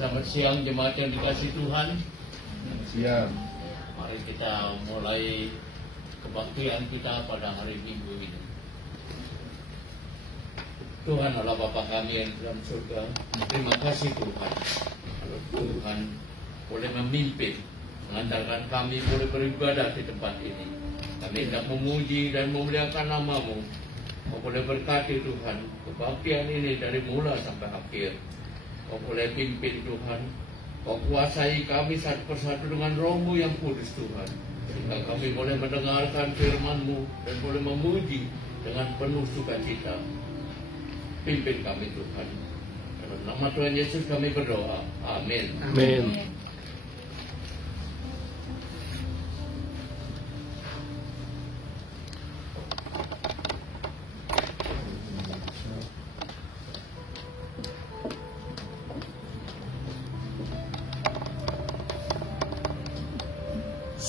Selamat siang jemaat yang dikasihi Tuhan. Siang. Mari kita mulai kebaktian kita pada hari Minggu ini. Tuhan Allah Bapa kami yang dalam surga, terima kasih Tuhan. Kalau Tuhan boleh memimpin, mengantarkan kami boleh beribadah di tempat ini. Kami hendak memuji dan memuliakan nama-Mu. Kau boleh berkati Tuhan, kebaktian ini dari mula sampai akhir. Kau boleh pimpin Tuhan. Kau kuasai kami satu persatu dengan Roh-Mu yang kudus Tuhan. Sehingga kami boleh mendengarkan firman-Mu dan boleh memuji dengan penuh sukacita. Pimpin kami Tuhan. Dalam nama Tuhan Yesus kami berdoa. Amin. Amin.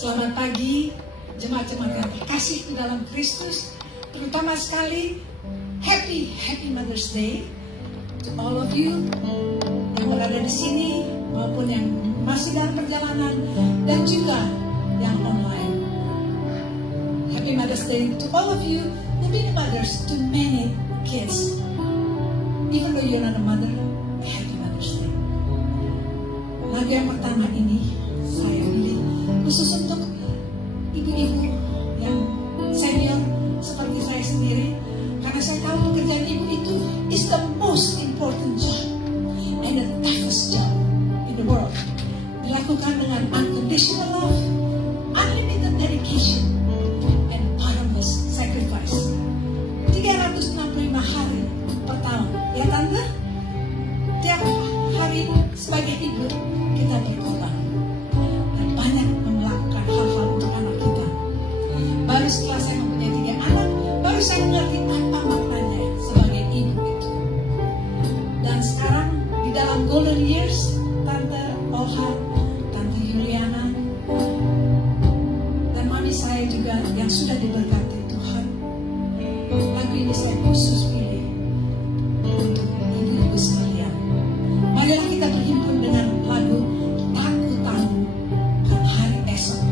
Selamat pagi, jemaat-jemaat yang terkasih di dalam Kristus. Terutama sekali, Happy Mother's Day to all of you yang berada di sini maupun yang masih dalam perjalanan dan juga yang online. Happy Mother's Day to all of you who being mothers to many kids. Even though you're not a mother, Happy Mother's Day. Lagu yang pertama ini saya pilih khusus untuk ibu-ibu yang senior seperti saya sendiri, karena saya tahu pekerjaan ibu itu is the most important job and the toughest job in the world. Dilakukan dengan unconditional love, unlimited dedication, and bottomless sacrifice. 365 hari per tahun, ya tante? Tiap hari sebagai ibu kita berkorban dan banyak melakukan hal-hal untuk anak kita. Baru setelah saya mempunyai 3 anak, baru saya mengerti apa maknanya sebagai ibu itu. Dan sekarang di dalam golden years, Tante Olha, Tante Juliana, dan mami saya juga yang sudah diberkati Tuhan, lagu ini saya khusus pilih untuk ibu-ibu sekalian. Marilah kita berhimpun dengan lagu Aku Tangguh Kan Hari Esok.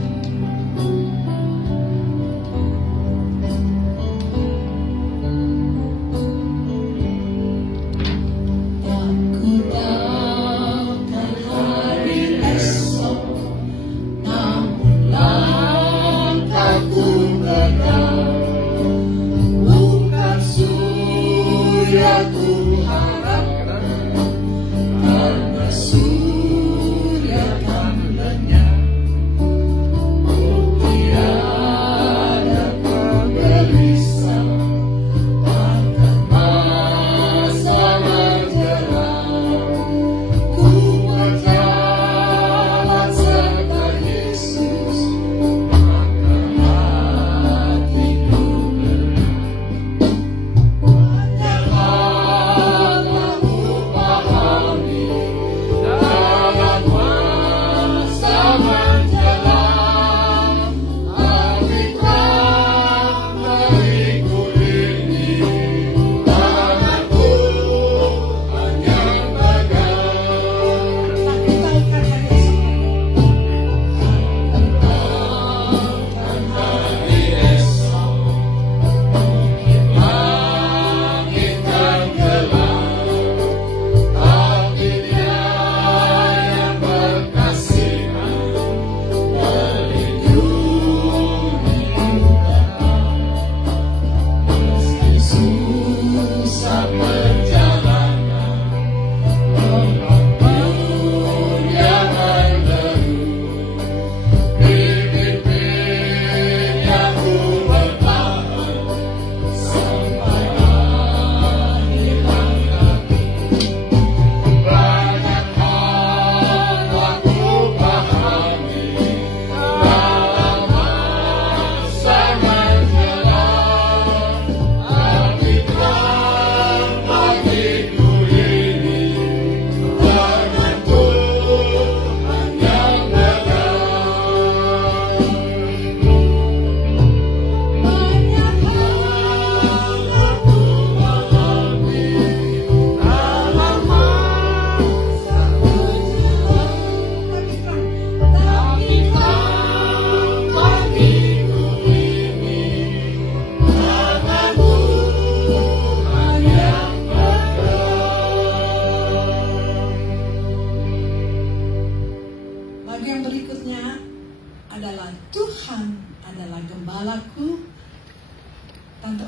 Langkahku tegak, bukan sulit.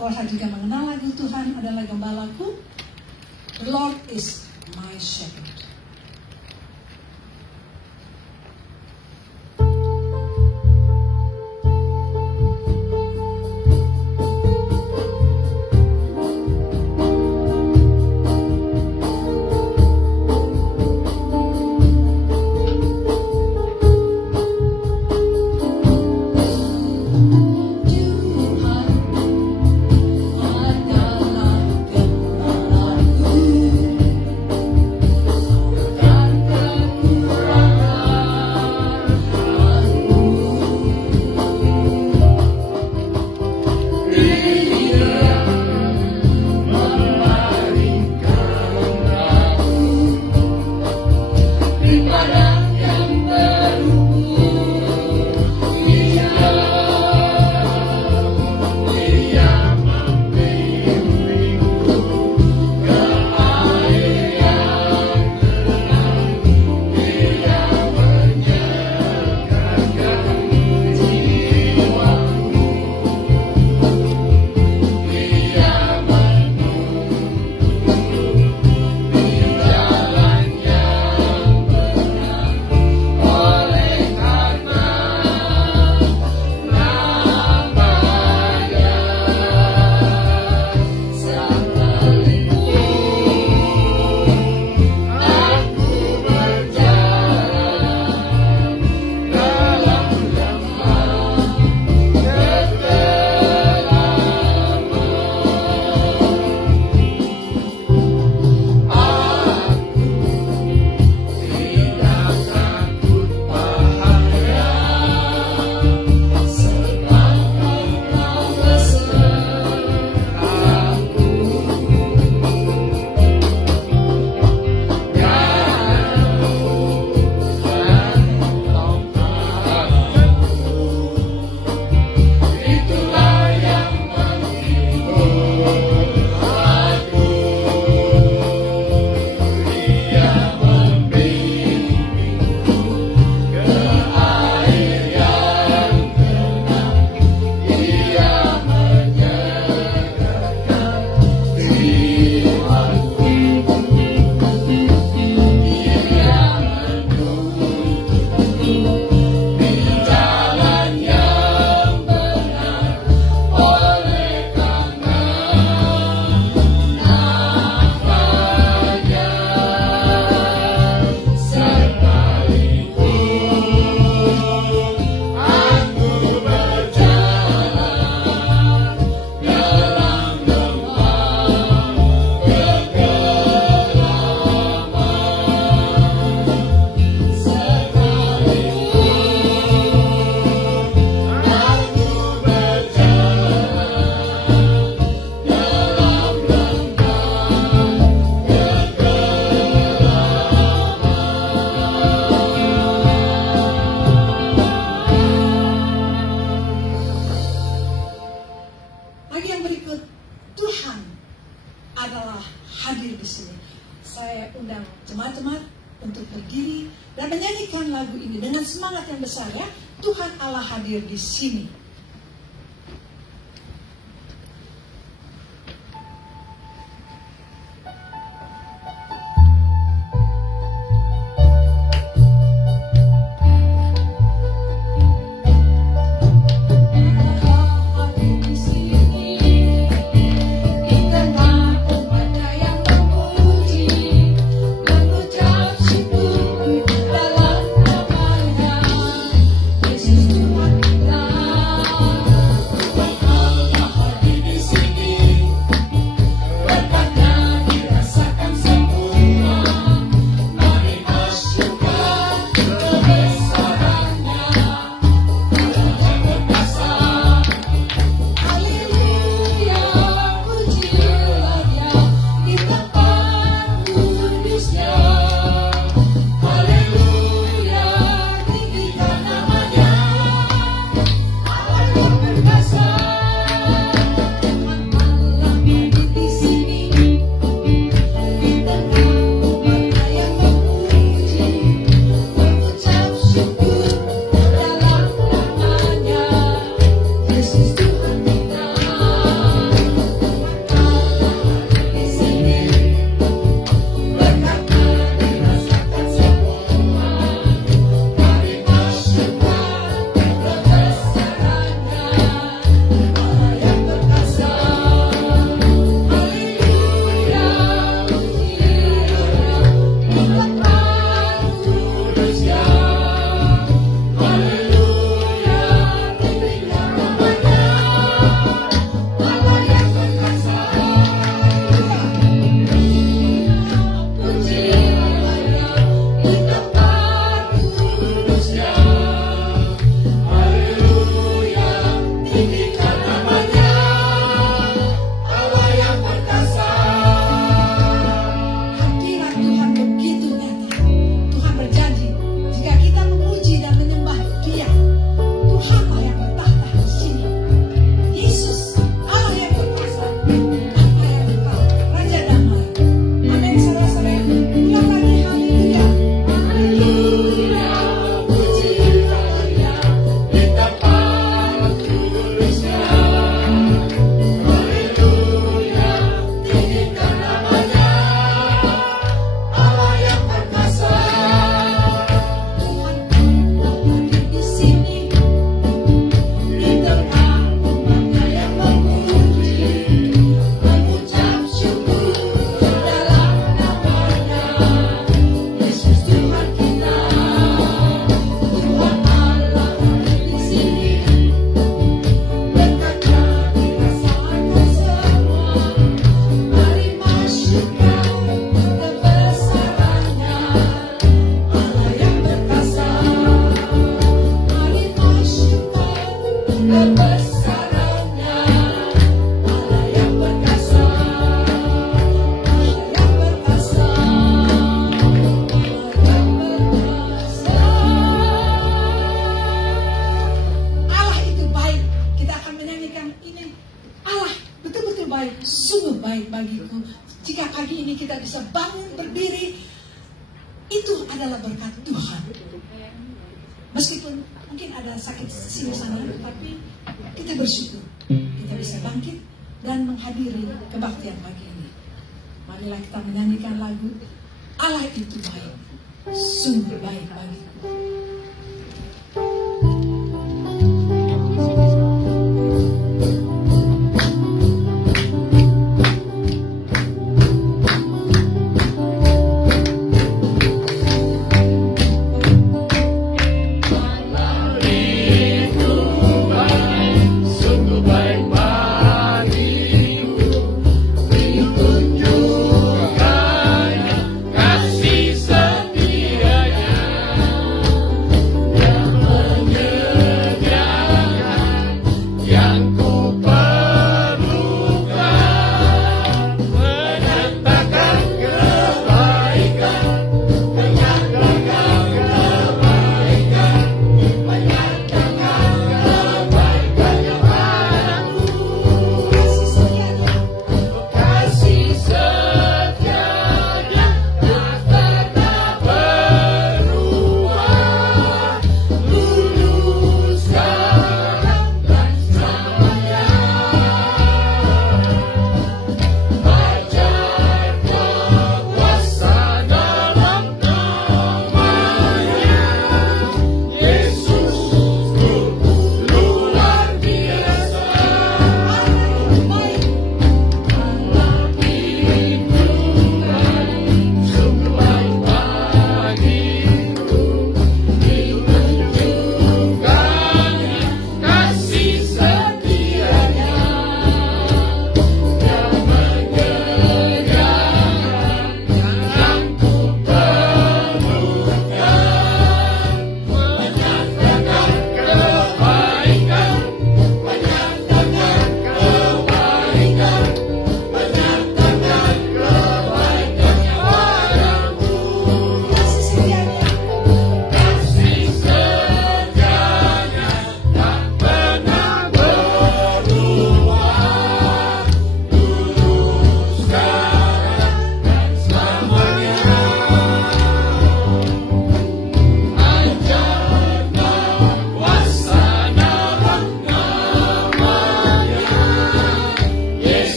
orang juga mengenal lagu Tuhan adalah gembalaku. The Lord is my shepherd. jemaat-jemaat untuk berdiri dan menyanyikan lagu ini dengan semangat yang besar ya. Tuhan Allah hadir di sini. Yesus Tuhan kita baik, sungguh baik bagiku. Jika pagi ini kita bisa bangun berdiri, itu adalah berkat Tuhan. Meskipun mungkin ada sakit sini sana, tapi kita bersyukur kita bisa bangkit dan menghadiri kebaktian pagi ini. Marilah kita menyanyikan lagu Allah itu baik, sungguh baik bagiku.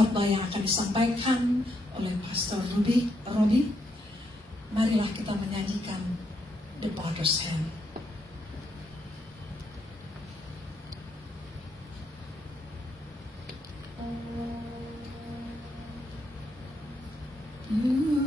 khotbah yang akan disampaikan oleh Pastor Robi, marilah kita menyanyikan The Potter's Hand. The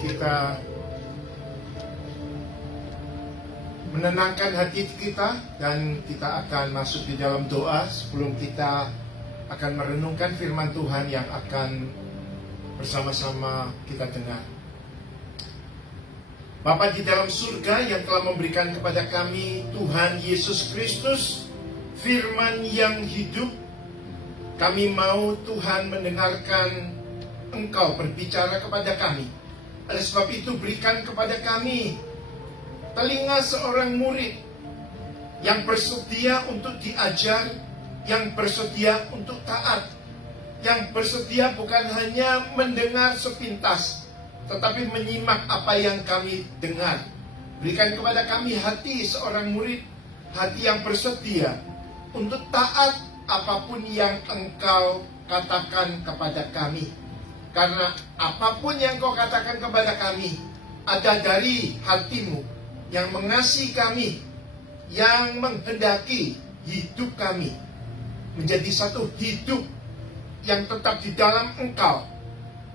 kita menenangkan hati kita dan kita akan masuk di dalam doa sebelum kita akan merenungkan firman Tuhan yang akan bersama-sama kita dengar. Bapa di dalam surga yang telah memberikan kepada kami Tuhan Yesus Kristus, firman yang hidup, kami mau Tuhan mendengarkan Engkau berbicara kepada kami. Oleh sebab itu berikan kepada kami telinga seorang murid yang bersedia untuk diajar, yang bersedia untuk taat, yang bersedia bukan hanya mendengar sepintas, tetapi menyimak apa yang kami dengar. Berikan kepada kami hati seorang murid, hati yang bersedia untuk taat apapun yang Engkau katakan kepada kami. Karena apapun yang Kau katakan kepada kami ada dari hati-Mu yang mengasihi kami, yang menghendaki hidup kami menjadi satu hidup yang tetap di dalam Engkau,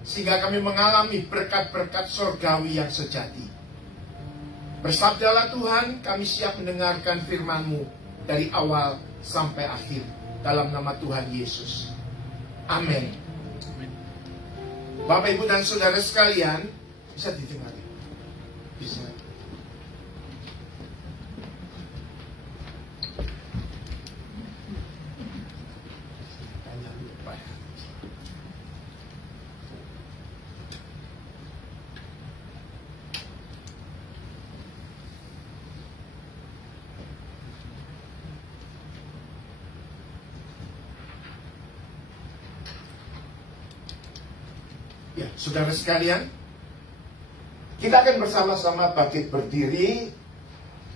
sehingga kami mengalami berkat-berkat surgawi yang sejati. Bersabdalah Tuhan, kami siap mendengarkan firman-Mu dari awal sampai akhir, dalam nama Tuhan Yesus. Amin. Bapak, Ibu, dan Saudara sekalian, bisa didengar? Bisa. Ya, saudara sekalian, kita akan bersama-sama bangkit berdiri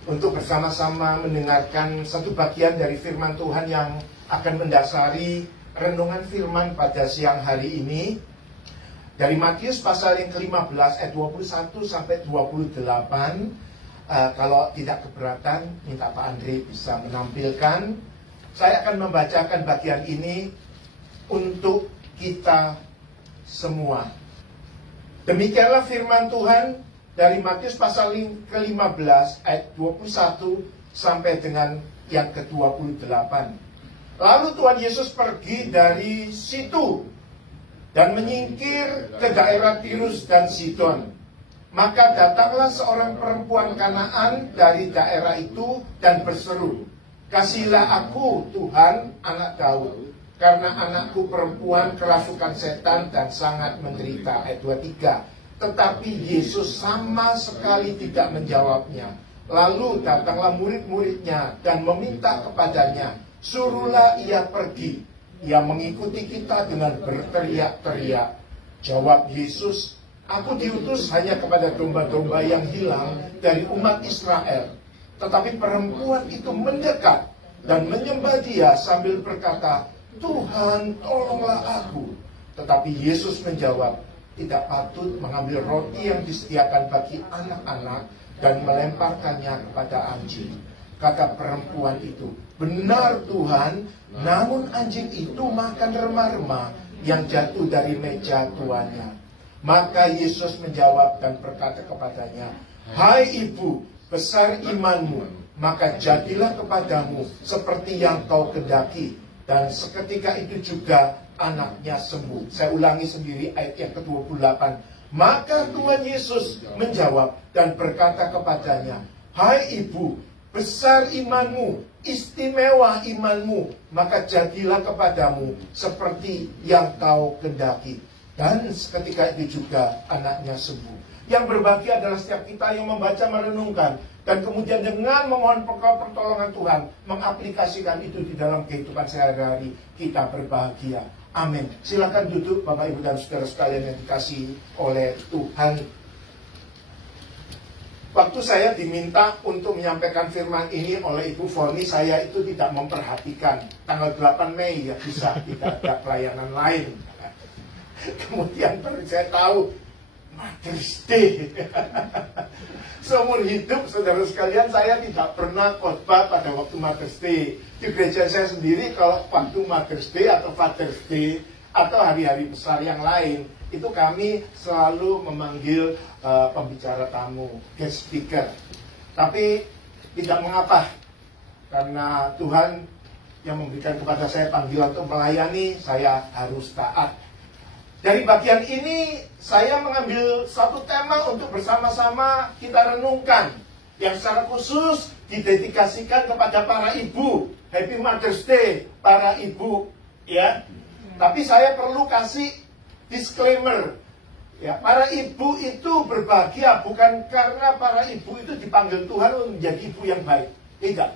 untuk bersama-sama mendengarkan satu bagian dari firman Tuhan yang akan mendasari renungan firman pada siang hari ini. Dari Matius pasal yang ke-15 ayat 21 sampai 28. Kalau tidak keberatan, minta Pak Andre bisa menampilkan. Saya akan membacakan bagian ini untuk kita semua. Demikianlah firman Tuhan dari Matius pasal ke-15 ayat 21 sampai dengan yang ke-28. Lalu Tuhan Yesus pergi dari situ dan menyingkir ke daerah Tirus dan Sidon. Maka datanglah seorang perempuan Kanaan dari daerah itu dan berseru, "Kasihilah aku, Tuhan, anak Daud, karena anakku perempuan kerasukan setan dan sangat menderita." Ayat 23. Tetapi Yesus sama sekali tidak menjawabnya. Lalu datanglah murid-muridnya dan meminta kepadanya, "Suruhlah ia pergi." Ia mengikuti kita dengan berteriak-teriak. Jawab Yesus, "Aku diutus hanya kepada domba-domba yang hilang dari umat Israel." Tetapi perempuan itu mendekat dan menyembah Dia sambil berkata, "Tuhan, tolonglah aku." Tetapi Yesus menjawab, "Tidak patut mengambil roti yang disediakan bagi anak-anak dan melemparkannya kepada anjing." Kata perempuan itu, "Benar Tuhan, namun anjing itu makan rema-rema yang jatuh dari meja tuannya." Maka Yesus menjawab dan berkata kepadanya, "Hai ibu, besar imanmu, maka jadilah kepadamu seperti yang kau kehendaki." Dan seketika itu juga anaknya sembuh. Saya ulangi sendiri ayat yang ke-28. Maka Tuhan Yesus menjawab dan berkata kepadanya, "Hai ibu, besar imanmu, istimewa imanmu, maka jadilah kepadamu seperti yang kau kehendaki." Dan seketika itu juga anaknya sembuh. Yang berbahagia adalah setiap kita yang membaca, merenungkan, dan kemudian dengan memohon pertolongan Tuhan, mengaplikasikan itu di dalam kehidupan sehari-hari, kita berbahagia. Amin. Silakan duduk Bapak, Ibu, dan Saudara sekalian yang dikasihi oleh Tuhan. Waktu saya diminta untuk menyampaikan firman ini oleh Ibu Foni, saya itu tidak memperhatikan. Tanggal 8 Mei ya bisa, tidak ada pelayanan lain. Kemudian baru saya tahu Mother's Day. Seumur hidup saudara sekalian saya tidak pernah khotbah pada waktu Mother's Day. Di gereja saya sendiri kalau waktu Mother's Day atau Father's Day atau hari-hari besar yang lain, itu kami selalu memanggil pembicara tamu, guest speaker. Tapi tidak mengapa, karena Tuhan yang memberikan kepada saya panggilan untuk melayani, saya harus taat. Dari bagian ini, saya mengambil satu tema untuk bersama-sama kita renungkan, yang secara khusus didedikasikan kepada para ibu. Happy Mother's Day, para ibu, ya. Tapi saya perlu kasih disclaimer, ya. Para ibu itu berbahagia bukan karena para ibu itu dipanggil Tuhan untuk menjadi ibu yang baik. Tidak.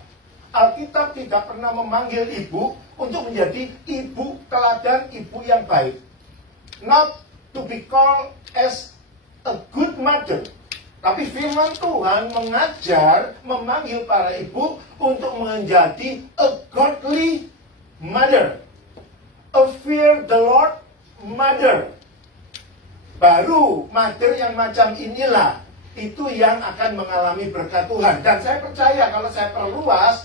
Alkitab tidak pernah memanggil ibu untuk menjadi ibu teladan, ibu yang baik. Not to be called as a good mother. Tapi firman Tuhan mengajar, memanggil para ibu untuk menjadi a godly mother, a fear the Lord mother. Baru mother yang macam inilah, itu yang akan mengalami berkat Tuhan. Dan saya percaya kalau saya perluas,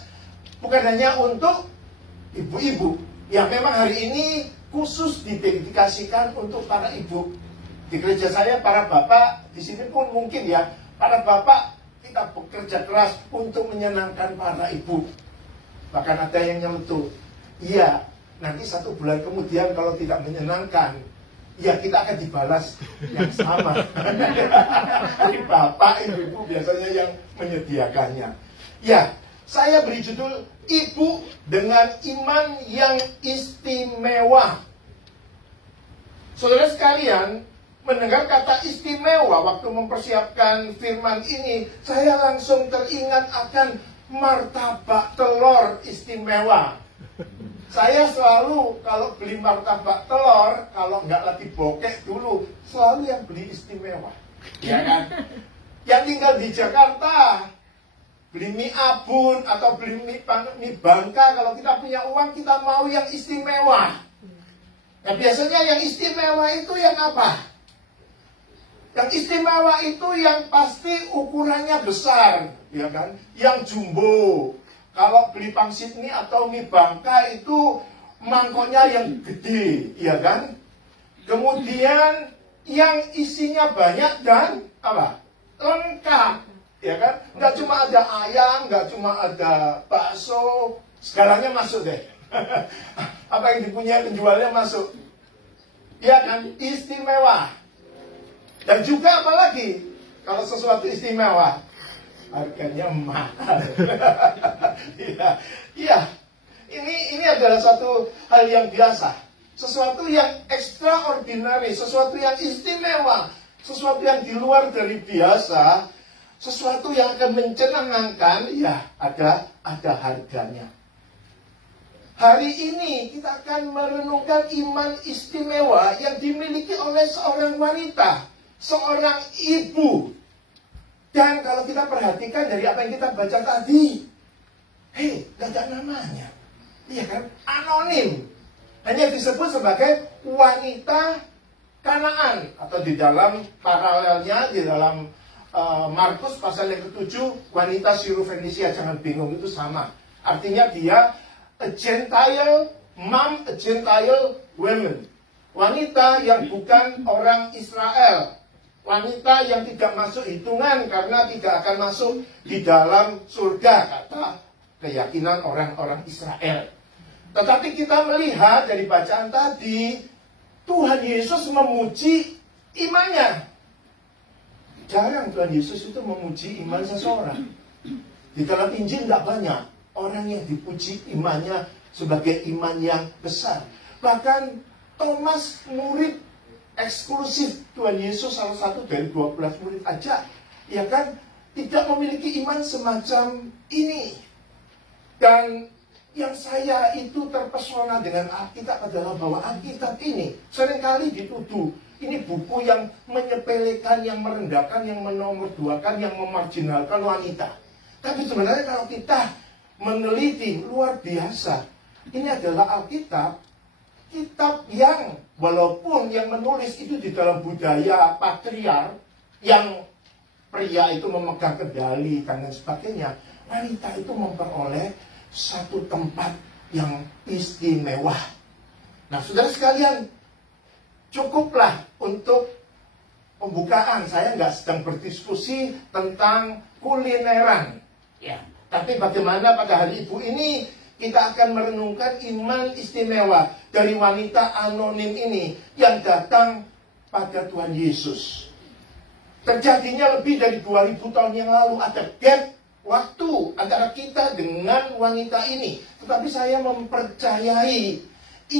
bukan hanya untuk ibu-ibu, yang memang hari ini khusus didedikasikan untuk para ibu. Di gereja saya, para bapak, di sini pun mungkin ya, para bapak kita bekerja keras untuk menyenangkan para ibu. Bahkan ada yang nyentuh, iya, nanti 1 bulan kemudian kalau tidak menyenangkan, ya kita akan dibalas yang sama. Jadi bapak, ibu-ibu biasanya yang menyediakannya. Ya, saya beri judul, Ibu dengan Iman yang Istimewa. Saudara sekalian, mendengar kata istimewa waktu mempersiapkan firman ini, saya langsung teringat akan martabak telur istimewa. Saya selalu kalau beli martabak telur, kalau nggak lagi bokek dulu, selalu yang beli istimewa, ya kan? Yang tinggal di Jakarta, beli mie Abun atau beli mie Bangka, kalau kita punya uang kita mau yang istimewa. Nah, biasanya yang istimewa itu yang apa? Yang istimewa itu yang pasti ukurannya besar, ya kan? Yang jumbo. Kalau beli pangsit mie atau mie Bangka itu mangkoknya yang gede, ya kan? Kemudian yang isinya banyak dan apa? Lengkap. Ya kan? Nggak cuma ada ayam, nggak cuma ada bakso, segalanya masuk deh. Apa yang dipunyai penjualnya masuk. Ya kan? Istimewa. Dan juga apalagi kalau sesuatu istimewa, harganya mahal. Iya. Ini adalah satu hal yang biasa. Sesuatu yang extraordinary, sesuatu yang istimewa, sesuatu yang di luar dari biasa, sesuatu yang akan mencengangkan, ya ada harganya. Hari ini kita akan merenungkan iman istimewa yang dimiliki oleh seorang wanita, seorang ibu. Dan kalau kita perhatikan dari apa yang kita baca tadi, gak ada namanya, iya kan? Anonim, hanya disebut sebagai wanita Kanaan, atau di dalam paralelnya di dalam Markus pasal yang ke-7, wanita Syro-Fenisia, jangan bingung, itu sama. Artinya dia a Gentile mom, a Gentile woman. Wanita yang bukan orang Israel. Wanita yang tidak masuk hitungan karena tidak akan masuk di dalam surga, kata keyakinan orang-orang Israel. Tetapi kita melihat dari bacaan tadi, Tuhan Yesus memuji imannya. Jarang Tuhan Yesus itu memuji iman seseorang. Di dalam Injil tidak banyak orang yang dipuji imannya sebagai iman yang besar. Bahkan Thomas, murid eksklusif Tuhan Yesus, salah satu dari 12 murid aja, ya kan, tidak memiliki iman semacam ini. Dan yang saya itu terpesona dengan Alkitab adalah bahwa Alkitab ini seringkali dituduh ini buku yang menyepelekan, yang merendahkan, yang menomorduakan, yang memarginalkan wanita. Tapi sebenarnya kalau kita meneliti, luar biasa. Ini adalah Alkitab, kitab yang walaupun yang menulis itu di dalam budaya patriark, yang pria itu memegang kendali dan lain sebagainya, wanita itu memperoleh satu tempat yang istimewa. Nah, saudara sekalian, cukuplah untuk pembukaan. Saya nggak sedang berdiskusi tentang kulineran, ya. Tapi bagaimana pada hari Ibu ini kita akan merenungkan iman istimewa dari wanita anonim ini yang datang pada Tuhan Yesus. Terjadinya lebih dari 2000 tahun yang lalu. Ada gap waktu antara kita dengan wanita ini. Tetapi saya mempercayai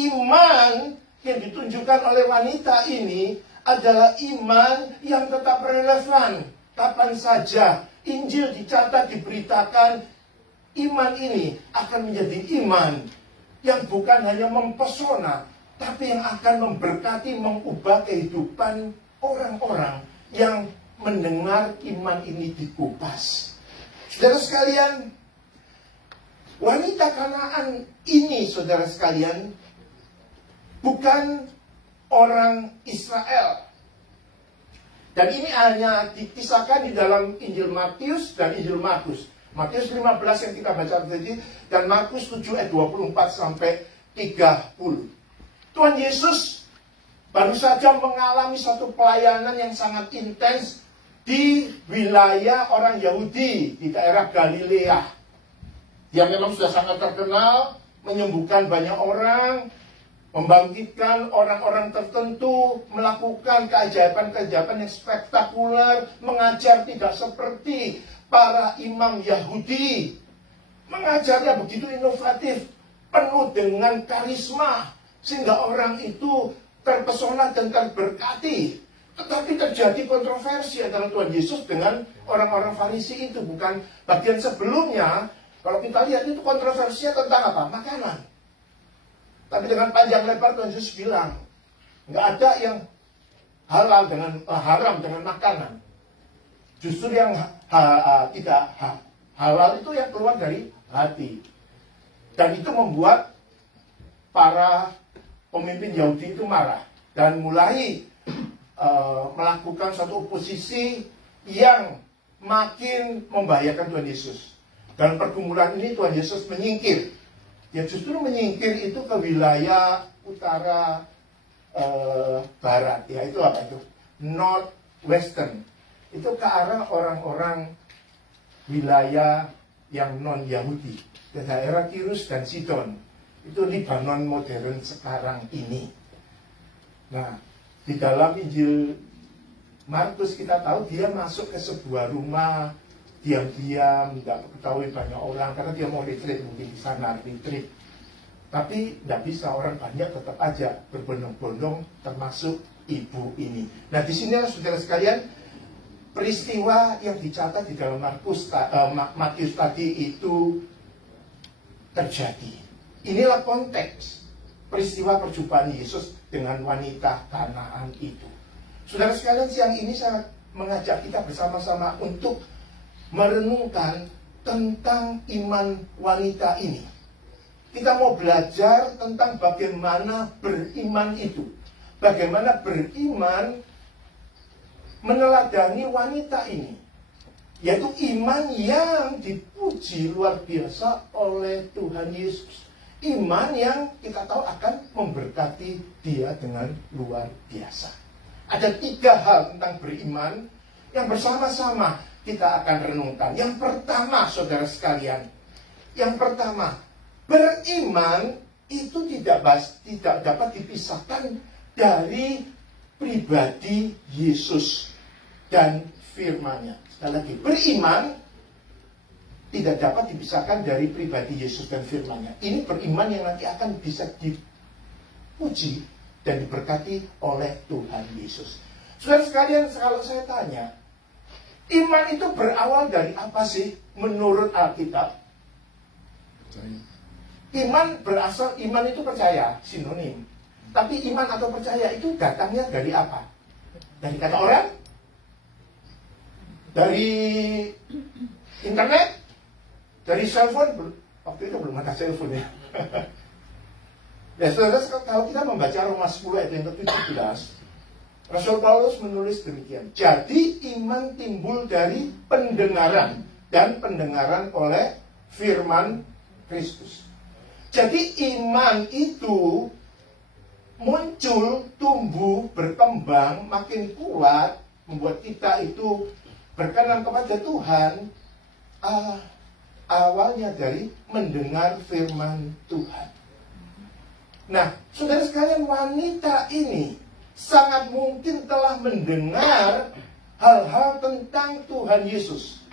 iman yang ditunjukkan oleh wanita ini adalah iman yang tetap relevan. Kapan saja Injil dicatat, diberitakan, iman ini akan menjadi iman yang bukan hanya mempesona, tapi yang akan memberkati, mengubah kehidupan orang-orang yang mendengar iman ini dikupas. Saudara sekalian, wanita Kanaan ini, saudara sekalian, bukan orang Israel. Dan ini hanya dikisahkan di dalam Injil Matius dan Injil Markus. Matius 15 yang kita baca tadi, dan Markus 7 ayat 24 sampai 30. Tuhan Yesus baru saja mengalami satu pelayanan yang sangat intens di wilayah orang Yahudi di daerah Galilea. Dia memang sudah sangat terkenal, menyembuhkan banyak orang, membangkitkan orang-orang tertentu, melakukan keajaiban-keajaiban yang spektakuler, mengajar tidak seperti para imam Yahudi. Mengajarnya begitu inovatif, penuh dengan karisma, sehingga orang itu terpesona dan terberkati. Tetapi terjadi kontroversi antara Tuhan Yesus dengan orang-orang Farisi itu. Bukan bagian sebelumnya, kalau kita lihat itu kontroversinya tentang apa? Makanan. Tapi dengan panjang lebar Tuhan Yesus bilang, nggak ada yang halal dengan haram dengan makanan. Justru yang tidak halal itu yang keluar dari hati. Dan itu membuat para pemimpin Yahudi itu marah dan mulai melakukan satu oposisi yang makin membahayakan Tuhan Yesus. Dalam pergumulan ini Tuhan Yesus menyingkir. Dia justru menyingkir itu ke wilayah utara barat, ya itu apa itu? Northwestern. Itu ke arah orang-orang wilayah yang non-Yahudi, ke daerah Tirus dan Sidon. Itu Libanon modern sekarang ini. Nah, di dalam Injil Markus kita tahu dia masuk ke sebuah rumah diam-diam, tidak ketahui banyak orang karena dia mau retreat mungkin di sana retreat. Tapi tidak bisa, orang banyak tetap aja berbondong-bondong termasuk ibu ini. Nah, di sini saudara sekalian, peristiwa yang dicatat di dalam Matius tadi itu terjadi. Inilah konteks peristiwa perjumpaan Yesus dengan wanita Kanaan itu. Saudara sekalian, siang ini saya mengajak kita bersama-sama untuk merenungkan tentang iman wanita ini. Kita mau belajar tentang bagaimana beriman itu. Bagaimana beriman meneladani wanita ini. Yaitu iman yang dipuji luar biasa oleh Tuhan Yesus. Iman yang kita tahu akan memberkati dia dengan luar biasa. Ada 3 hal tentang beriman yang bersama-sama kita akan renungkan. Yang pertama, saudara sekalian, yang pertama, beriman itu tidak dapat dipisahkan dari pribadi Yesus dan firman-Nya. Sekali lagi, beriman tidak dapat dipisahkan dari pribadi Yesus dan firman-Nya. Ini beriman yang nanti akan bisa dipuji dan diberkati oleh Tuhan Yesus. Saudara sekalian, kalau saya tanya, iman itu berawal dari apa sih menurut Alkitab? Iman itu percaya, sinonim. Tapi iman atau percaya itu datangnya dari apa? Dari kata orang? Dari internet? Dari cellphone? Waktu itu belum ada cellphone ya. Ya, saudara, kalau kita membaca Roma 10 ayat yang ke-17, Rasul Paulus menulis demikian. Jadi iman timbul dari pendengaran, dan pendengaran oleh firman Kristus. Jadi iman itu muncul, tumbuh, berkembang, makin kuat, membuat kita itu berkenan kepada Tuhan, awalnya dari mendengar firman Tuhan. Nah, saudara sekalian, wanita ini sangat mungkin telah mendengar hal-hal tentang Tuhan Yesus.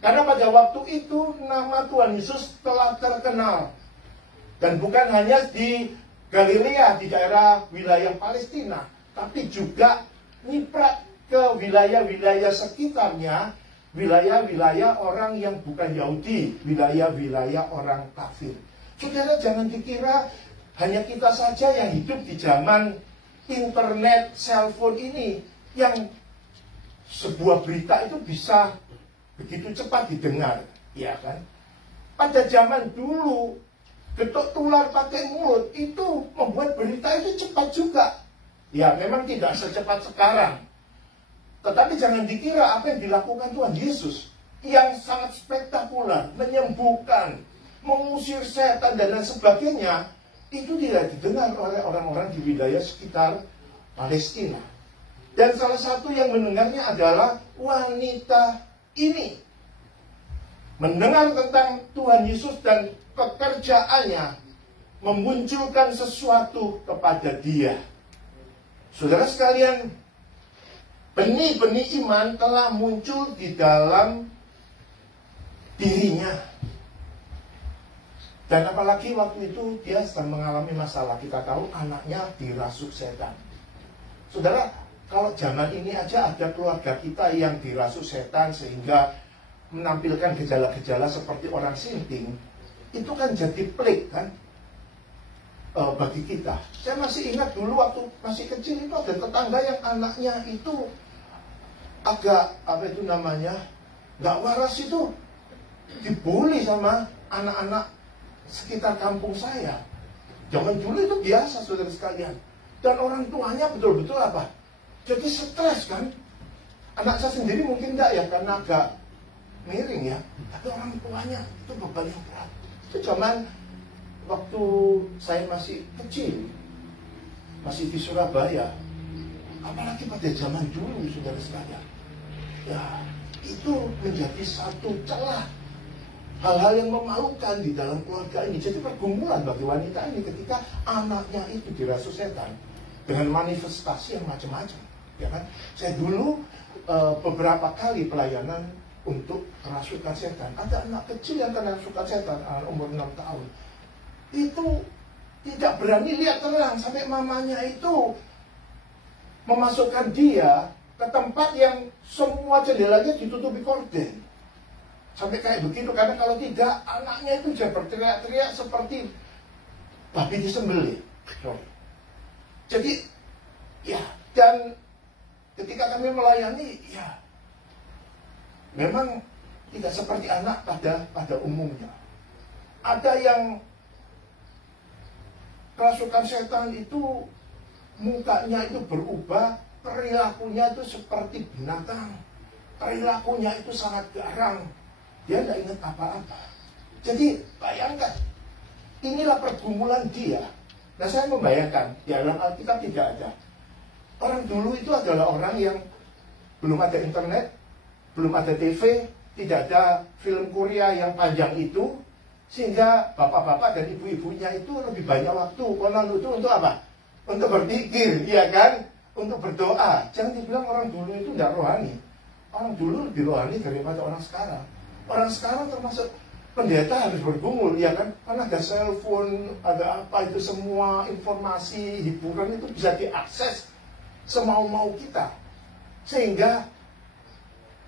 Karena pada waktu itu nama Tuhan Yesus telah terkenal. Dan bukan hanya di Galilea, di daerah wilayah Palestina, tapi juga nyiprat ke wilayah-wilayah sekitarnya, wilayah-wilayah orang yang bukan Yahudi, wilayah-wilayah orang kafir. Saudara, jangan dikira hanya kita saja yang hidup di zaman internet, cellphone ini, yang sebuah berita itu bisa begitu cepat didengar, ya kan? Pada zaman dulu, getok tular pakai mulut itu membuat berita itu cepat juga. Ya, memang tidak secepat sekarang. Tetapi jangan dikira apa yang dilakukan Tuhan Yesus yang sangat spektakuler, menyembuhkan, mengusir setan dan lain sebagainya, itu tidak didengar oleh orang-orang di wilayah sekitar Palestina. Dan salah satu yang mendengarnya adalah wanita ini. Mendengar tentang Tuhan Yesus dan pekerjaannya memunculkan sesuatu kepada dia. Saudara sekalian, benih-benih iman telah muncul di dalam dirinya. Dan apalagi waktu itu dia sedang mengalami masalah. Kita tahu anaknya dirasuk setan. Saudara, kalau zaman ini aja ada keluarga kita yang dirasuk setan sehingga menampilkan gejala-gejala seperti orang sinting, itu kan jadi pelik kan bagi kita. Saya masih ingat dulu waktu masih kecil itu ada tetangga yang anaknya itu agak nggak waras, itu dibully sama anak-anak sekitar kampung saya. Zaman dulu itu biasa, saudara sekalian. Dan orang tuanya betul-betul apa? Jadi stres kan. Anak saya sendiri mungkin enggak ya, karena agak miring ya. Tapi orang tuanya itu beban yang berat. Itu zaman waktu saya masih kecil, masih di Surabaya. Apalagi pada zaman dulu, saudara sekalian. Ya, itu menjadi satu celah. Hal-hal yang memalukan di dalam keluarga ini. Jadi pergumulan bagi wanita ini ketika anaknya itu dirasuk setan dengan manifestasi yang macam-macam, ya kan? Saya dulu beberapa kali pelayanan untuk kerasukan setan. Ada anak kecil yang kerasukan setan, umur 6 tahun. Itu tidak berani lihat terang sampai mamanya itu memasukkan dia ke tempat yang semua jendelanya ditutupi korden. Sampai kayak begitu, karena kalau tidak, anaknya itu sudah berteriak-teriak seperti babi disembelih. Jadi, ya, dan ketika kami melayani, ya, memang tidak seperti anak pada umumnya. Ada yang kerasukan setan itu mukanya itu berubah, perilakunya itu seperti binatang, perilakunya itu sangat garang. Dia tidak ingat apa-apa. Jadi bayangkan, inilah pergumulan dia. Nah, saya membayangkan, di dalam Alkitab tidak ada. Orang dulu itu adalah orang yang belum ada internet, belum ada TV, tidak ada film Korea yang panjang itu, sehingga bapak-bapak dan ibu-ibunya itu lebih banyak waktu konon itu untuk apa? Untuk berpikir, ya kan? Untuk berdoa. Jangan dibilang orang dulu itu tidak rohani. Orang dulu lebih rohani daripada orang sekarang. Orang sekarang termasuk pendeta harus bergumul, ya kan? Karena ada cellphone, ada apa, itu semua informasi, hiburan itu bisa diakses semau-mau kita. Sehingga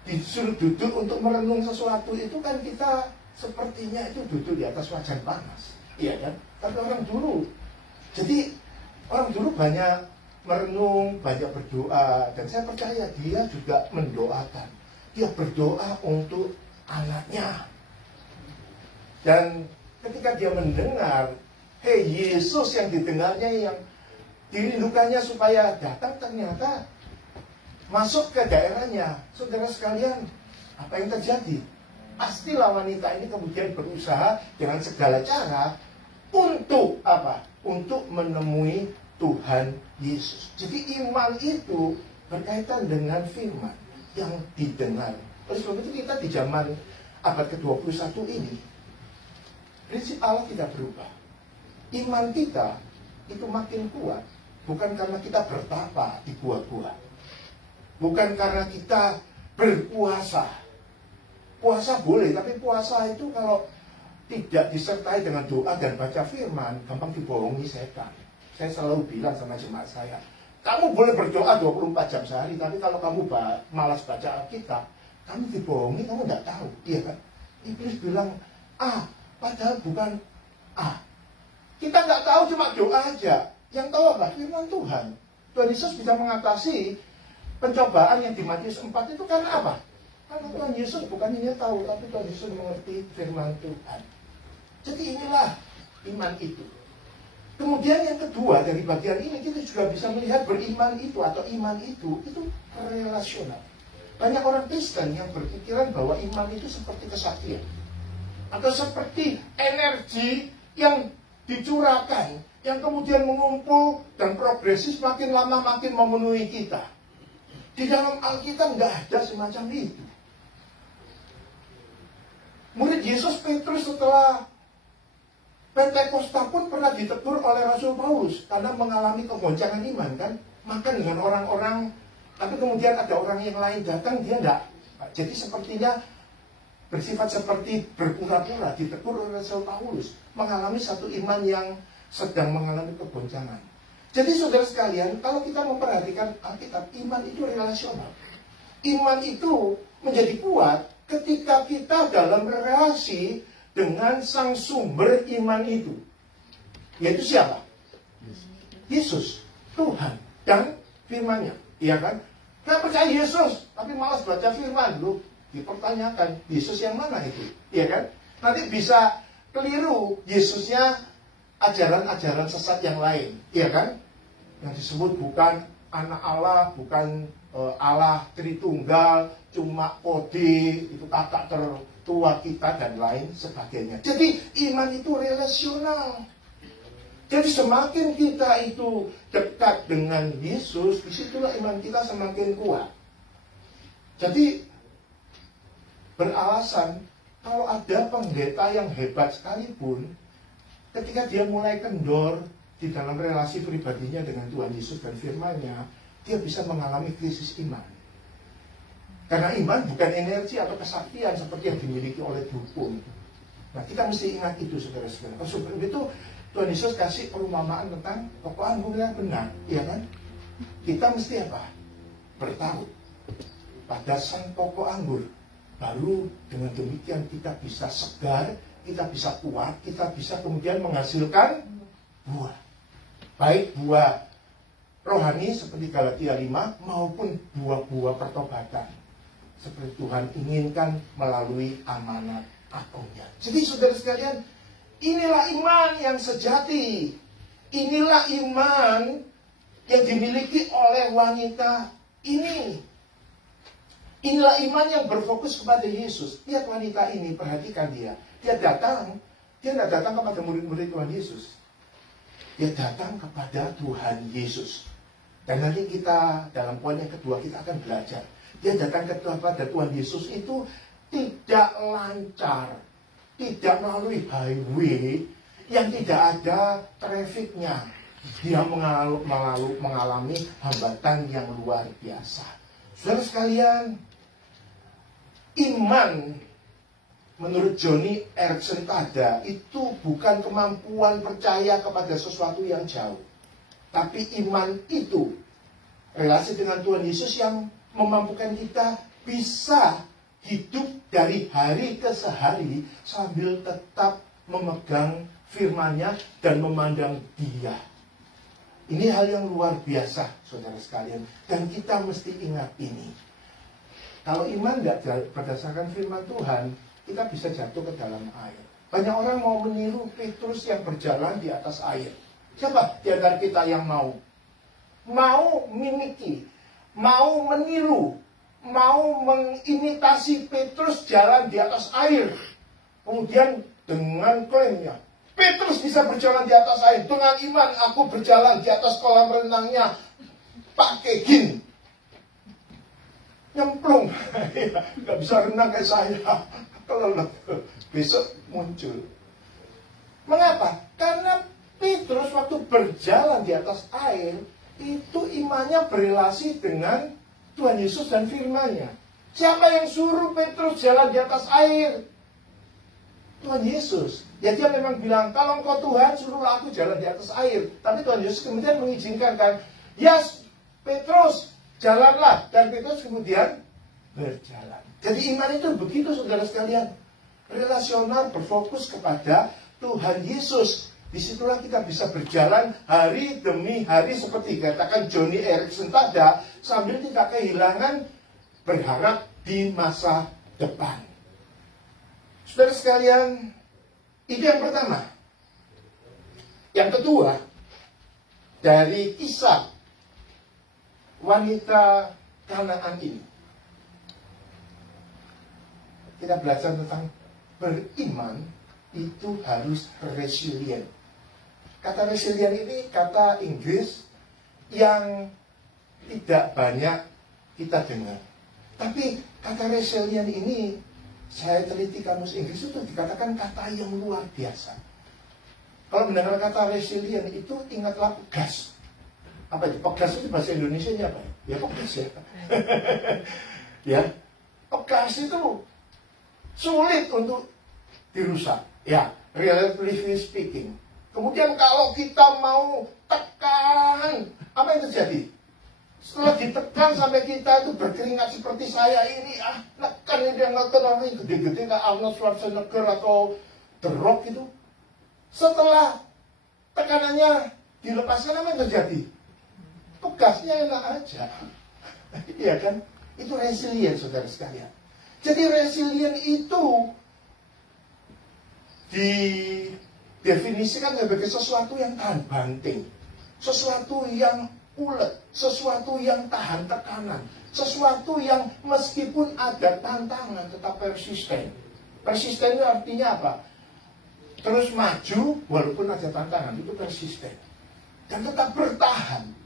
disuruh duduk untuk merenung sesuatu itu kan kita sepertinya itu duduk di atas wajan panas, iya kan? Tapi orang dulu, jadi orang dulu banyak merenung, banyak berdoa, dan saya percaya dia juga mendoakan. Dia berdoa untuk anaknya. Dan ketika dia mendengar, Yesus yang didengarnya, yang dirindukannya supaya datang, ternyata masuk ke daerahnya. Saudara sekalian, apa yang terjadi? Pastilah wanita ini kemudian berusaha dengan segala cara untuk apa? Untuk menemui Tuhan Yesus. Jadi iman itu berkaitan dengan firman yang didengar. Oleh sebab itu kita di zaman abad ke-21 ini, prinsip Allah tidak berubah. Iman kita itu makin kuat, bukan karena kita bertapa di gua-gua, bukan karena kita berpuasa. Puasa boleh, tapi puasa itu kalau tidak disertai dengan doa dan baca firman, gampang dibohongi setan. Saya selalu bilang sama jemaat saya, kamu boleh berdoa 24 jam sehari, tapi kalau kamu malas baca Alkitab, kamu dibohongi, kamu tidak tahu. Iya kan? Iblis bilang A, padahal bukan A. Kita nggak tahu, cuma doa aja. Yang tahu apa? Firman Tuhan. Tuhan Yesus bisa mengatasi pencobaan yang di Matius 4 itu karena apa? Karena Tuhan Yesus bukan hanya tahu, tapi Tuhan Yesus mengerti firman Tuhan. Jadi inilah iman itu. Kemudian yang kedua dari bagian ini, kita juga bisa melihat beriman itu atau iman itu relasional. Banyak orang Kristen yang berpikiran bahwa iman itu seperti kesaktian atau seperti energi yang dicurahkan, yang kemudian mengumpul dan progresif makin lama makin memenuhi kita. Di dalam Alkitab nggak ada semacam itu. Murid Yesus Petrus setelah Pentakosta pun pernah ditegur oleh Rasul Paulus karena mengalami kegoncangan iman kan, makan dengan orang-orang, tapi kemudian ada orang yang lain datang, dia enggak. Jadi sepertinya bersifat seperti berpura-pura, ditegur oleh Rasul Paulus, mengalami satu iman yang sedang mengalami kegoncangan. Jadi saudara sekalian, kalau kita memperhatikan Alkitab, iman itu relasional. Iman itu menjadi kuat ketika kita dalam relasi dengan sang sumber iman itu, yaitu siapa? Yesus, Tuhan dan firman-Nya, iya kan? Nah, percaya Yesus tapi malas baca firman, loh, dipertanyakan Yesus yang mana itu, iya kan? Nanti bisa keliru Yesusnya ajaran-ajaran sesat yang lain, iya kan? Yang disebut bukan anak Allah, bukan Allah Tritunggal, cuma kode, itu kakak tertua kita dan lain sebagainya. Jadi iman itu relasional. Jadi semakin kita itu dekat dengan Yesus, disitulah iman kita semakin kuat. Jadi beralasan kalau ada pendeta yang hebat sekalipun, ketika dia mulai kendor di dalam relasi pribadinya dengan Tuhan Yesus dan firman-Nya, dia bisa mengalami krisis iman. Karena iman bukan energi atau kesaktian seperti yang dimiliki oleh dukun. Nah, kita mesti ingat itu, saudara-saudara. Sebelum itu Tuhan Yesus kasih perumpamaan tentang pokok anggur yang benar, iya kan? Kita mesti apa? Bertaut pada sang pokok anggur. Baru dengan demikian kita bisa segar, kita bisa kuat, kita bisa kemudian menghasilkan buah. Baik buah rohani seperti Galatia 5 maupun buah-buah pertobatan seperti Tuhan inginkan melalui amanat agungnya. Jadi saudara sekalian, inilah iman yang sejati. Inilah iman yang dimiliki oleh wanita ini. Inilah iman yang berfokus kepada Yesus. Lihat wanita ini, perhatikan dia. Dia tidak datang kepada murid-murid Tuhan Yesus. Dia datang kepada Tuhan Yesus. Dan nanti kita dalam poin yang kedua kita akan belajar. Dia datang kepada Tuhan Yesus itu tidak lancar, tidak melalui highway yang tidak ada trafiknya. Dia mengalami hambatan yang luar biasa. Saudara sekalian, iman menurut Johnny Erickson Tada itu bukan kemampuan percaya kepada sesuatu yang jauh. Tapi iman itu relasi dengan Tuhan Yesus yang memampukan kita bisa hidup dari hari ke hari sambil tetap memegang firman-Nya dan memandang Dia. Ini hal yang luar biasa, saudara sekalian. Dan kita mesti ingat ini. Kalau iman tidak berdasarkan firman Tuhan, kita bisa jatuh ke dalam air. Banyak orang mau meniru Petrus yang berjalan di atas air. Siapa di antara kita yang mau mimiki, mau meniru, mau mengimitasi Petrus jalan di atas air? Kemudian dengan klaimnya, Petrus bisa berjalan di atas air. Dengan iman aku berjalan di atas kolam renangnya pakai gin. Nyemplung. Gak bisa renang kayak saya. Kelelep. Besok muncul. Mengapa? Karena Petrus waktu berjalan di atas air, itu imannya berelasi dengan Tuhan Yesus dan firman-Nya. Siapa yang suruh Petrus jalan di atas air? Tuhan Yesus. Ya dia memang bilang, kalau engkau Tuhan, suruhlah aku jalan di atas air. Tapi Tuhan Yesus kemudian mengizinkan kan, yes, Petrus, jalanlah. Dan Petrus kemudian berjalan. Jadi iman itu begitu, saudara sekalian. Relasional, berfokus kepada Tuhan Yesus. Disitulah kita bisa berjalan hari demi hari seperti katakan Johnny Erickson tadi, sambil tidak kehilangan berharap di masa depan. Saudara sekalian, itu yang pertama. Yang kedua, dari kisah wanita Kanaan ini, kita belajar tentang beriman itu harus resilient. Kata resilient ini kata Inggris yang tidak banyak kita dengar. Tapi kata resilient ini, saya teliti kamus Inggris itu dikatakan kata yang luar biasa. Kalau mendengar kata resilient itu ingatlah pegas. Apa itu? Pegas itu bahasa Indonesianya apa? Ya pegas ya. Ya, pegas itu sulit untuk dirusak. Ya, relatively speaking. Kemudian kalau kita mau tekan, apa yang terjadi? Setelah ditekan sampai kita itu berkeringat seperti saya ini, nekan ini dia ngekan ini gede-gede kayak Arnold Schwarzenegger atau The Rock itu. Setelah tekanannya dilepaskan, apa yang terjadi? Pegasnya enak aja. Iya kan? Itu resilient, saudara sekalian. Jadi resilient itu didefinisikan sebagai sesuatu yang tahan banting, sesuatu yang ulet, sesuatu yang tahan tekanan, sesuatu yang meskipun ada tantangan tetap persisten. Persisten itu artinya apa? Terus maju walaupun ada tantangan, itu persisten. Dan tetap bertahan.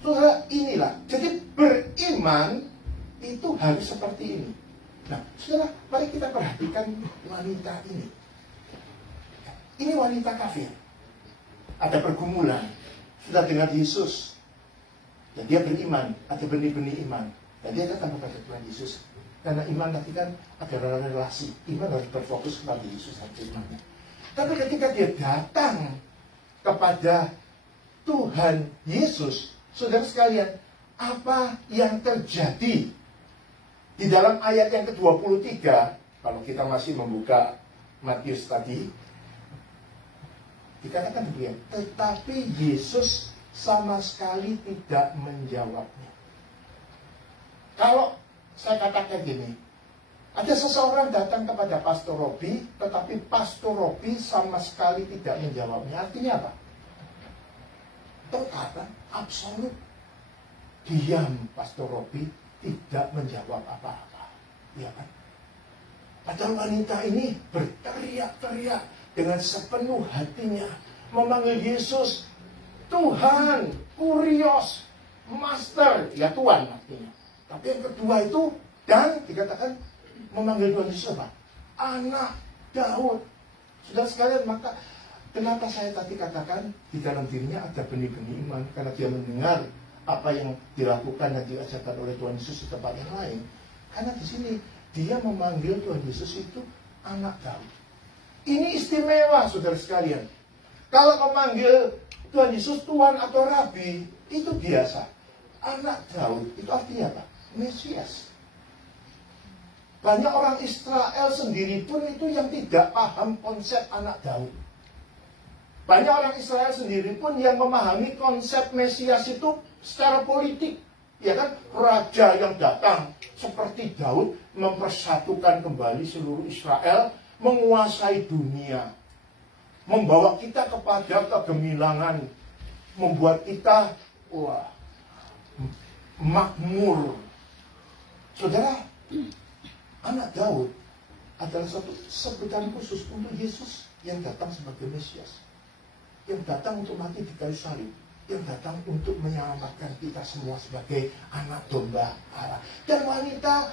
Saudara, inilah. Jadi beriman itu harus seperti ini. Nah, saudara, mari kita perhatikan wanita ini. Ini wanita kafir. Ada pergumulan. Sudah dengar Yesus. Dan dia beriman. Ada benih-benih iman. Dan dia datang kepada Tuhan Yesus. Karena iman tadi kan ada relasi. Iman harus berfokus kepada Yesus dan firman-Nya. Tapi ketika dia datang kepada Tuhan Yesus, saudara sekalian, apa yang terjadi di dalam ayat yang ke-23? Kalau kita masih membuka Matius tadi, dikatakan demikian, tetapi Yesus sama sekali tidak menjawabnya. Kalau saya katakan gini, ada seseorang datang kepada Pastor Robi, tetapi Pastor Robi sama sekali tidak menjawabnya. Artinya apa? Total, absolut. Diam Pastor Robi, tidak menjawab apa-apa. Ya kan? Padahal wanita ini berteriak-teriak dengan sepenuh hatinya, memanggil Yesus Tuhan, Kurios, Master, ya Tuhan artinya. Tapi yang kedua itu, dan dikatakan memanggil Tuhan Yesus apa? Anak Daud. Sudah sekalian, maka kenapa saya tadi katakan di dalam dirinya ada benih-benih iman, karena dia mendengar apa yang dilakukan dan diajarkan oleh Tuhan Yesus di tempat yang lain. Karena di sini dia memanggil Tuhan Yesus itu anak Daud. Ini istimewa, saudara sekalian. Kalau memanggil Tuhan Yesus Tuhan atau Rabi, itu biasa. Anak Daud, itu artinya apa? Mesias. Banyak orang Israel sendiri pun itu yang tidak paham konsep anak Daud. Banyak orang Israel sendiri pun yang memahami konsep Mesias itu secara politik. Ya kan? Raja yang datang seperti Daud mempersatukan kembali seluruh Israel, menguasai dunia, membawa kita kepada kegemilangan, membuat kita makmur. Saudara, anak Daud adalah satu sebutan khusus untuk Yesus yang datang sebagai Mesias, yang datang untuk mati di kayu salib, yang datang untuk menyelamatkan kita semua sebagai anak domba Allah. Dan wanita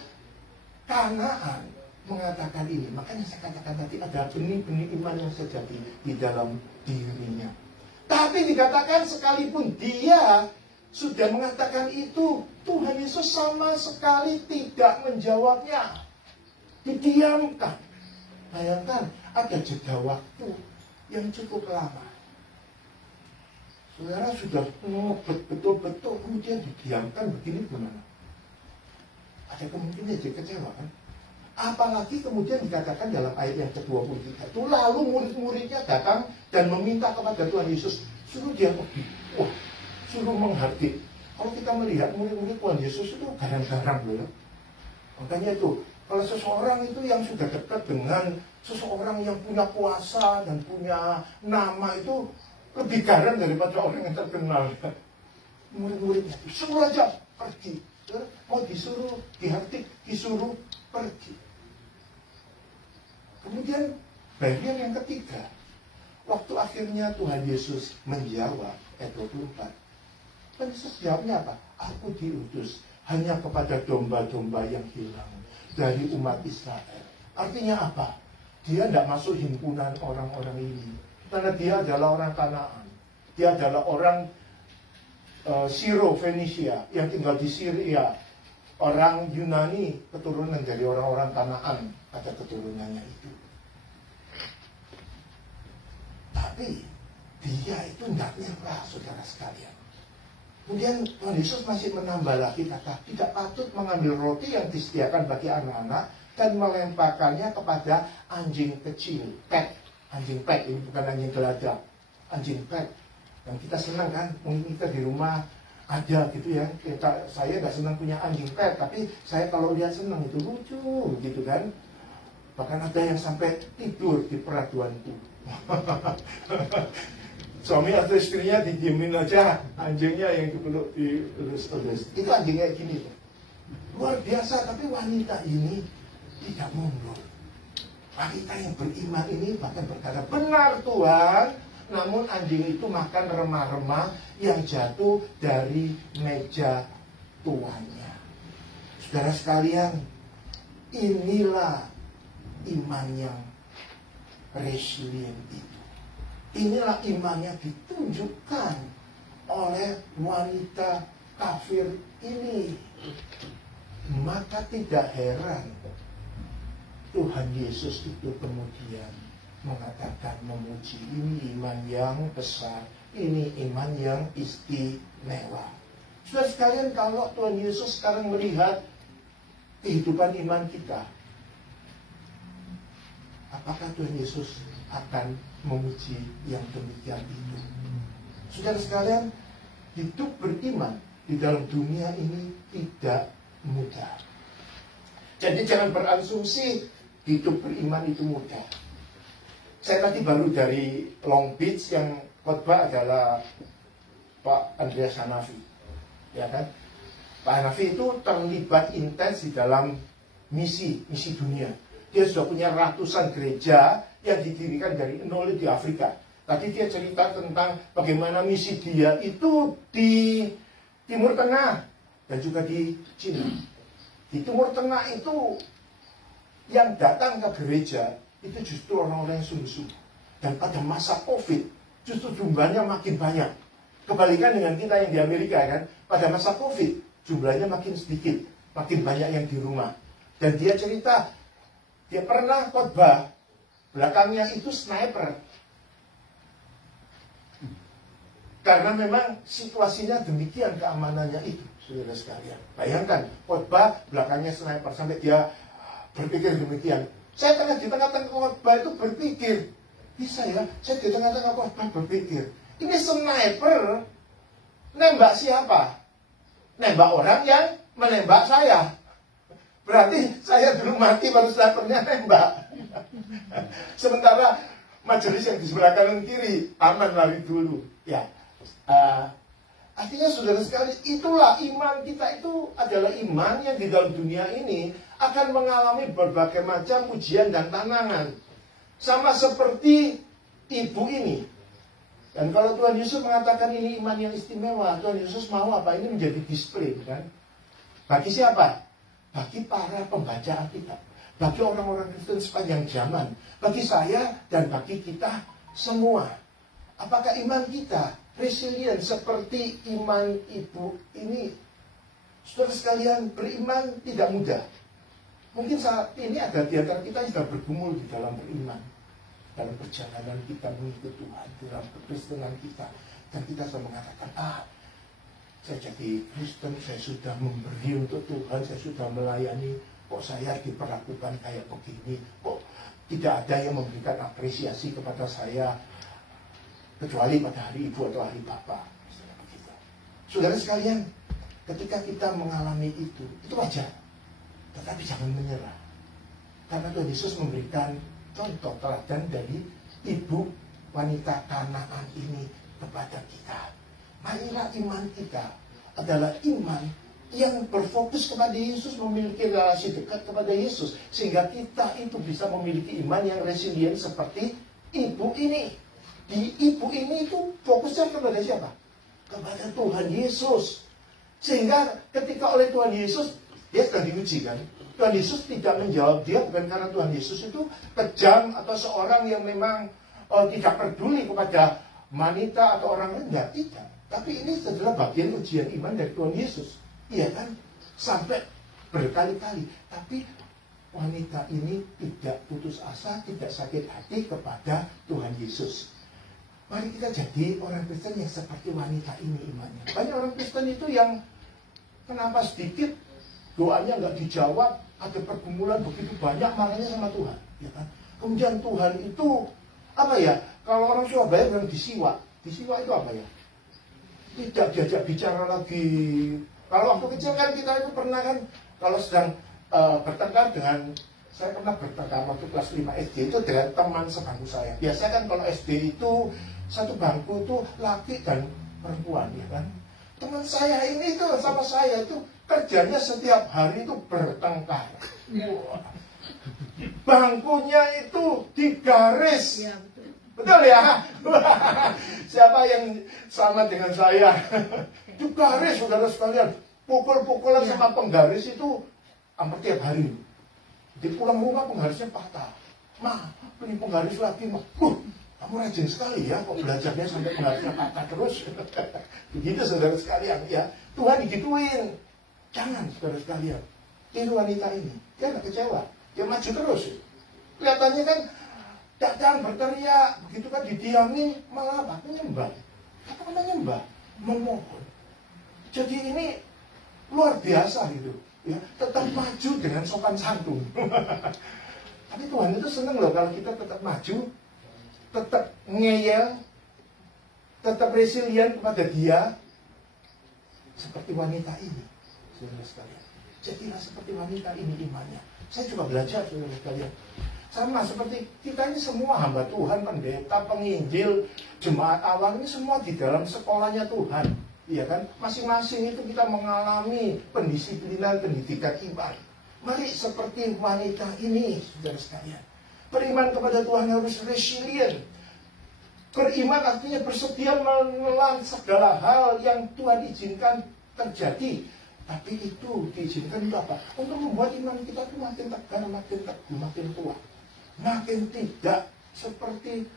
Kanaan mengatakan ini. Makanya saya katakan tadi ada benih-benih iman yang sejati di dalam dirinya. Tapi dikatakan sekalipun dia sudah mengatakan itu, Tuhan Yesus sama sekali tidak menjawabnya. Didiamkan. Bayangkan, ada jeda waktu yang cukup lama. Saudara sudah ngebet betul-betul, kemudian didiamkan begini gimana? Ada kemungkinan dia kecewa kan? Apalagi kemudian dikatakan dalam ayat yang ke-23 itu, lalu murid-muridnya datang dan meminta kepada Tuhan Yesus, suruh dia pergi. Wah, suruh menghardik. Kalau kita melihat murid-murid Tuhan Yesus itu garang-garang loh. Makanya itu, kalau seseorang itu yang sudah dekat dengan seseorang yang punya kuasa dan punya nama itu lebih garang daripada orang yang terkenal. Murid-muridnya suruh aja pergi. Mau disuruh dihardik, disuruh pergi. Kemudian bagian yang ketiga, waktu akhirnya Tuhan Yesus menjawab ayat 24. Tuhan Yesus jawabnya apa? Aku diutus hanya kepada domba-domba yang hilang dari umat Israel. Artinya apa? Dia tidak masuk himpunan orang-orang ini, karena dia adalah orang Kanaan. Dia adalah orang Siro Fenisia yang tinggal di Syria. Orang Yunani keturunan dari orang-orang Kanaan, ada keturunannya itu. Tapi dia itu tidak nyerah, saudara sekalian. Kemudian Tuhan Yesus masih menambah lagi kata, tidak patut mengambil roti yang disediakan bagi anak-anak dan melemparkannya kepada anjing kecil, pet. Anjing pet, ini bukan anjing geladak, anjing pet. Dan kita senang kan, mungkin kita di rumah ada gitu ya. Saya nggak senang punya anjing pet, tapi saya kalau lihat senang, itu lucu gitu kan. Bahkan ada yang sampai tidur di peraduanku. Suami atau istrinya didiemin aja, anjingnya yang dipeluk di elus-elus. Itu anjingnya gini. Luar biasa, tapi wanita ini tidak mundur. Wanita yang beriman ini bahkan berkata, benar Tuhan, namun anjing itu makan remah-remah yang jatuh dari meja tuannya. Saudara sekalian, inilah iman yang resilient itu. Inilah iman yang ditunjukkan oleh wanita kafir ini. Maka tidak heran Tuhan Yesus itu kemudian mengatakan, memuji, ini iman yang besar, ini iman yang istimewa. Saudara sekalian, kalau Tuhan Yesus sekarang melihat kehidupan iman kita, apakah Tuhan Yesus akan memuji yang demikian itu? Saudara sekalian, hidup beriman di dalam dunia ini tidak mudah. Jadi jangan berasumsi hidup beriman itu mudah. Saya tadi baru dari Long Beach, yang khotbah adalah Pak Andreas Hanafi, ya kan? Pak Hanafi itu terlibat intens di dalam misi dunia. Dia sudah punya ratusan gereja yang didirikan dari nol di Afrika. Tadi dia cerita tentang bagaimana misi dia itu di Timur Tengah dan juga di Cina. Di Timur Tengah itu yang datang ke gereja itu justru orang-orang yang sungguh-sungguh. Dan pada masa COVID justru jumlahnya makin banyak. Kebalikan dengan kita yang di Amerika kan, pada masa COVID jumlahnya makin sedikit, makin banyak yang di rumah. Dan dia cerita, dia pernah khotbah, belakangnya itu sniper. Karena memang situasinya demikian keamanannya itu, saudara sekalian. Bayangkan, khotbah belakangnya sniper, sampai dia berpikir demikian. Saya di tengah-tengah khotbah itu berpikir, bisa ya, saya di tengah-tengah khotbah berpikir, ini sniper nembak siapa? Nembak orang yang menembak saya. Berarti saya dulu mati baru snipernya nembak. Sementara majelis yang di sebelah kanan kiri aman lari dulu. Ya, artinya saudara sekali, itulah iman kita itu adalah iman yang di dalam dunia ini akan mengalami berbagai macam ujian dan tantangan. Sama seperti ibu ini. Dan kalau Tuhan Yesus mengatakan ini iman yang istimewa, Tuhan Yesus mau apa? Ini menjadi display, kan? Bagi siapa? Bagi para pembaca Alkitab, bagi orang-orang Kristen sepanjang zaman, bagi saya dan bagi kita semua. Apakah iman kita resilient seperti iman ibu ini? Saudara sekalian, beriman tidak mudah. Mungkin saat ini ada di antara kita yang sedang bergumul di dalam beriman, dalam perjalanan kita mengikut Tuhan, dalam kekristenan kita. Dan kita sudah mengatakan, saya jadi Kristen, saya sudah memberi untuk Tuhan, saya sudah melayani, kok saya diperlakukan kayak begini, kok tidak ada yang memberikan apresiasi kepada saya, kecuali pada hari ibu atau hari bapak. Saudara sekalian, ketika kita mengalami itu wajar. Tetapi jangan menyerah. Karena Tuhan Yesus memberikan contoh teladan dari ibu wanita Kanaan ini kepada kita. Marilah iman kita adalah iman yang berfokus kepada Yesus, memiliki relasi dekat kepada Yesus, sehingga kita itu bisa memiliki iman yang resilient seperti ibu ini. Di ibu ini itu fokusnya kepada siapa? Kepada Tuhan Yesus. Sehingga ketika oleh Tuhan Yesus, dia sedang diuji, kan? Tuhan Yesus tidak menjawab dia bukan karena Tuhan Yesus itu kejam atau seorang yang memang tidak peduli kepada wanita atau orang rendah, tidak. Tapi ini adalah bagian ujian iman dari Tuhan Yesus, iya kan? Sampai berkali-kali. Tapi wanita ini tidak putus asa, tidak sakit hati kepada Tuhan Yesus. Mari kita jadi orang Kristen yang seperti wanita ini imannya. Banyak orang Kristen itu yang kenapa sedikit doanya nggak dijawab, ada pergumulan begitu banyak, marahnya sama Tuhan, ya kan? Kemudian Tuhan itu apa ya? Kalau orang Surabaya bilang disiwa itu apa ya? Tidak diajak bicara lagi. Kalau waktu kecil kan kita itu pernah kan, kalau sedang bertengkar dengan, saya pernah bertengkar waktu kelas 5 SD itu dengan teman sebangku saya. Biasa kan kalau SD itu satu bangku itu laki dan perempuan, ya kan? Teman saya ini tuh sama saya itu kerjanya setiap hari itu bertengkar. Bangkunya itu digaris. Ya, betul ya? Siapa yang sama dengan saya? Digaris, saudara sekalian. Pukul-pukulan sama penggaris itu hampir tiap hari. Di pulang rumah penggarisnya patah. Beli penggaris lagi, kamu rajin sekali ya, kok belajarnya sampai penggarisnya patah terus. Begitu saudara sekalian ya. Tuhan digituin. Jangan saudara sekalian. Tiru wanita ini. Dia gak kecewa. Dia maju terus. Kelihatannya kan datang berteriak. Begitu kan didiami, malah apa? Menyembah. Apa kan menyembah? Memohon. Jadi ini luar biasa gitu. Ya, tetap maju dengan sopan santun. Tapi Tuhan itu senang loh kalau kita tetap maju, tetap ngeyel, tetap resilient kepada Dia, seperti wanita ini, saudara sekalian. Jadilah seperti wanita ini imannya. Saya juga belajar, saudara sekalian. Sama seperti kita ini semua hamba Tuhan, pendeta, penginjil, jemaat awal ini semua di dalam sekolahnya Tuhan. Iya kan? Masing-masing itu kita mengalami pendisiplinan, pendidikan iman. Mari seperti wanita ini, saudara sekalian. Beriman kepada Tuhan harus resilient. Beriman artinya bersedia menelan segala hal yang Tuhan izinkan terjadi. Tapi itu diizinkan itu apa? Untuk membuat iman kita itu makin tegar, makin teguh, makin kuat. Makin tidak seperti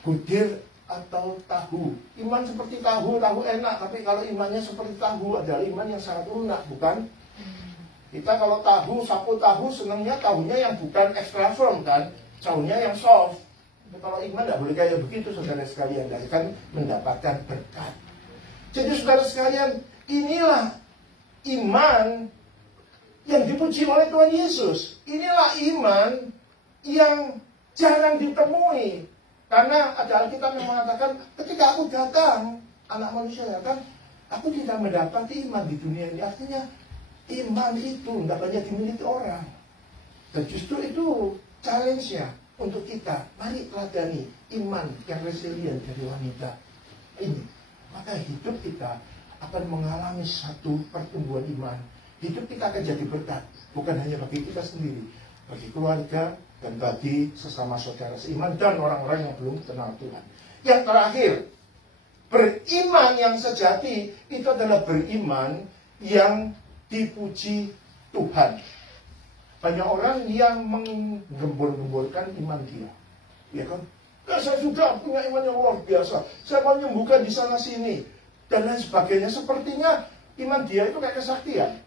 budir atau tahu. Iman seperti tahu enak. Tapi kalau imannya seperti tahu adalah iman yang sangat lunak, bukan? Kita kalau tahu, sapu tahu, senangnya tahunya yang bukan extra firm kan? Tahunya yang soft. Kalau iman tidak boleh kayak begitu, saudara sekalian. Dan akan mendapatkan berkat. Jadi saudara sekalian, inilah iman yang dipuji oleh Tuhan Yesus. Inilah iman yang jarang ditemui. Karena ada Alkitab yang mengatakan, ketika aku datang, anak manusia datang, aku tidak mendapati iman di dunia ini. Artinya, iman itu tidak banyak dimiliki orang. Dan justru itu challenge-nya untuk kita. Mari teladani iman yang resilient dari wanita ini. Maka hidup kita akan mengalami satu pertumbuhan iman. Hidup kita akan jadi berkat. Bukan hanya bagi kita sendiri, bagi keluarga dan bagi sesama saudara seiman dan orang-orang yang belum kenal Tuhan. Yang terakhir, beriman yang sejati itu adalah beriman yang dipuji Tuhan. Banyak orang yang menggembur-gemburkan iman dia, ya kan? Ya, saya sudah punya iman yang luar biasa, saya mau menyembuhkan di sana sini dan lain sebagainya. Sepertinya iman dia itu kayak kesaktian.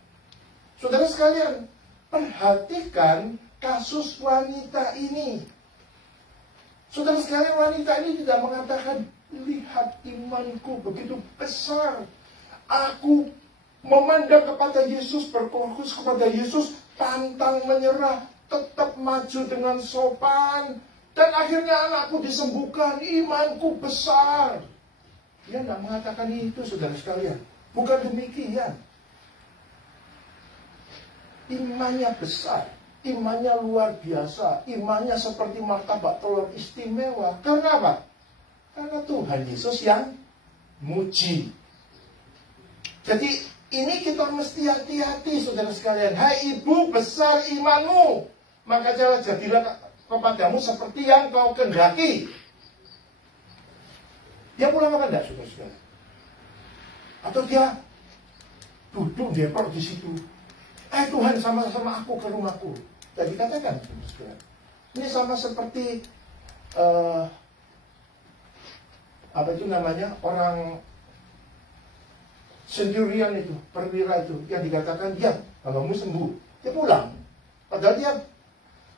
Saudara sekalian, perhatikan kasus wanita ini. Saudara sekalian, wanita ini tidak mengatakan, lihat imanku begitu besar, aku memandang kepada Yesus, berfokus kepada Yesus, pantang menyerah, tetap maju dengan sopan, dan akhirnya anakku disembuhkan, imanku besar. Dia tidak mengatakan itu, saudara sekalian. Bukan demikian. Imannya besar, imannya luar biasa, imannya seperti martabak telur istimewa. Karena apa? Karena Tuhan Yesus yang muji. Jadi ini kita mesti hati-hati, saudara sekalian. Hai ibu, besar imanmu, maka jadilah kepadamu seperti yang kau kehendaki. Dia pulang apa enggak, saudara sekalian? Atau dia duduk depok di situ? Tuhan, sama-sama aku ke rumahku. Jadi katakan, saudara sekalian, ini sama seperti apa itu namanya, orang centurion itu, perwira itu, yang dikatakan, ya, hambamu sembuh. Dia pulang. Padahal dia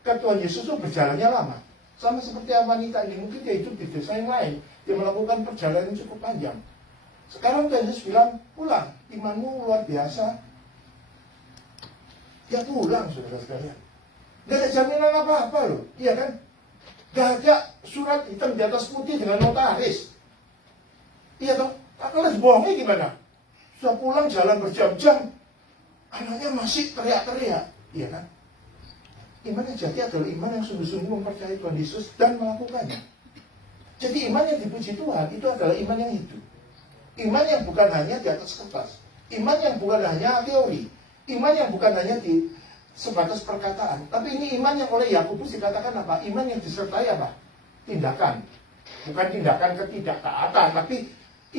ke Tuhan Yesus itu berjalannya lama. Sama seperti wanita ini, mungkin dia hidup di desa yang lain. Dia melakukan perjalanan cukup panjang. Sekarang Tuhan Yesus bilang, pulang, imanmu luar biasa. Dia pulang, saudara sekalian. Gak ada jaminan apa-apa loh, iya kan? Gak ada surat hitam di atas putih dengan notaris. Iya toh? Kalau bohongnya gimana? Sudah pulang jalan berjam-jam, anaknya masih teriak-teriak, iya kan? Iman yang jati adalah iman yang sungguh-sungguh mempercayai Tuhan Yesus dan melakukannya. Jadi iman yang dipuji Tuhan itu adalah iman yang hidup. Iman yang bukan hanya di atas kertas. Iman yang bukan hanya teori. Iman yang bukan hanya di sebatas perkataan. Tapi ini iman yang oleh Yakobus dikatakan apa? Iman yang disertai apa? Tindakan. Bukan tindakan ketidaktaatan, tapi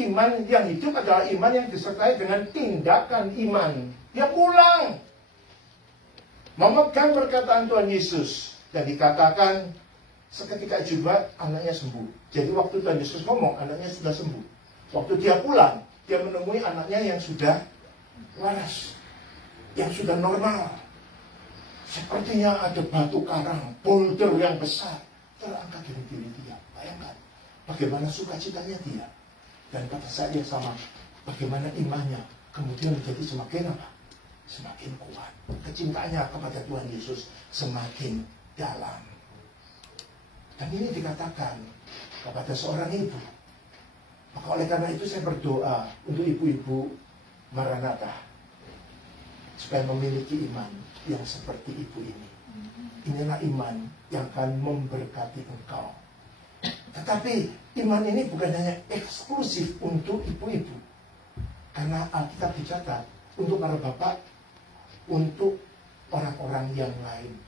iman yang hidup adalah iman yang disertai dengan tindakan iman. Dia pulang, memegang perkataan Tuhan Yesus, dan dikatakan seketika juga anaknya sembuh. Jadi waktu Tuhan Yesus ngomong, anaknya sudah sembuh. Waktu dia pulang, dia menemui anaknya yang sudah waras, yang sudah normal. Sepertinya ada batu karang, boulder yang besar terangkat dari diri dia. Bayangkan bagaimana sukacitanya dia. Dan pada saat yang sama, bagaimana imannya kemudian menjadi semakin apa? Semakin kuat. Kecintaannya kepada Tuhan Yesus semakin dalam. Dan ini dikatakan kepada seorang ibu. Maka oleh karena itu saya berdoa untuk ibu-ibu Maranatha, supaya memiliki iman yang seperti ibu ini. Inilah iman yang akan memberkati engkau. Tetapi iman ini bukan hanya eksklusif untuk ibu-ibu. Karena Alkitab dicatat untuk para bapak, untuk orang-orang yang lain.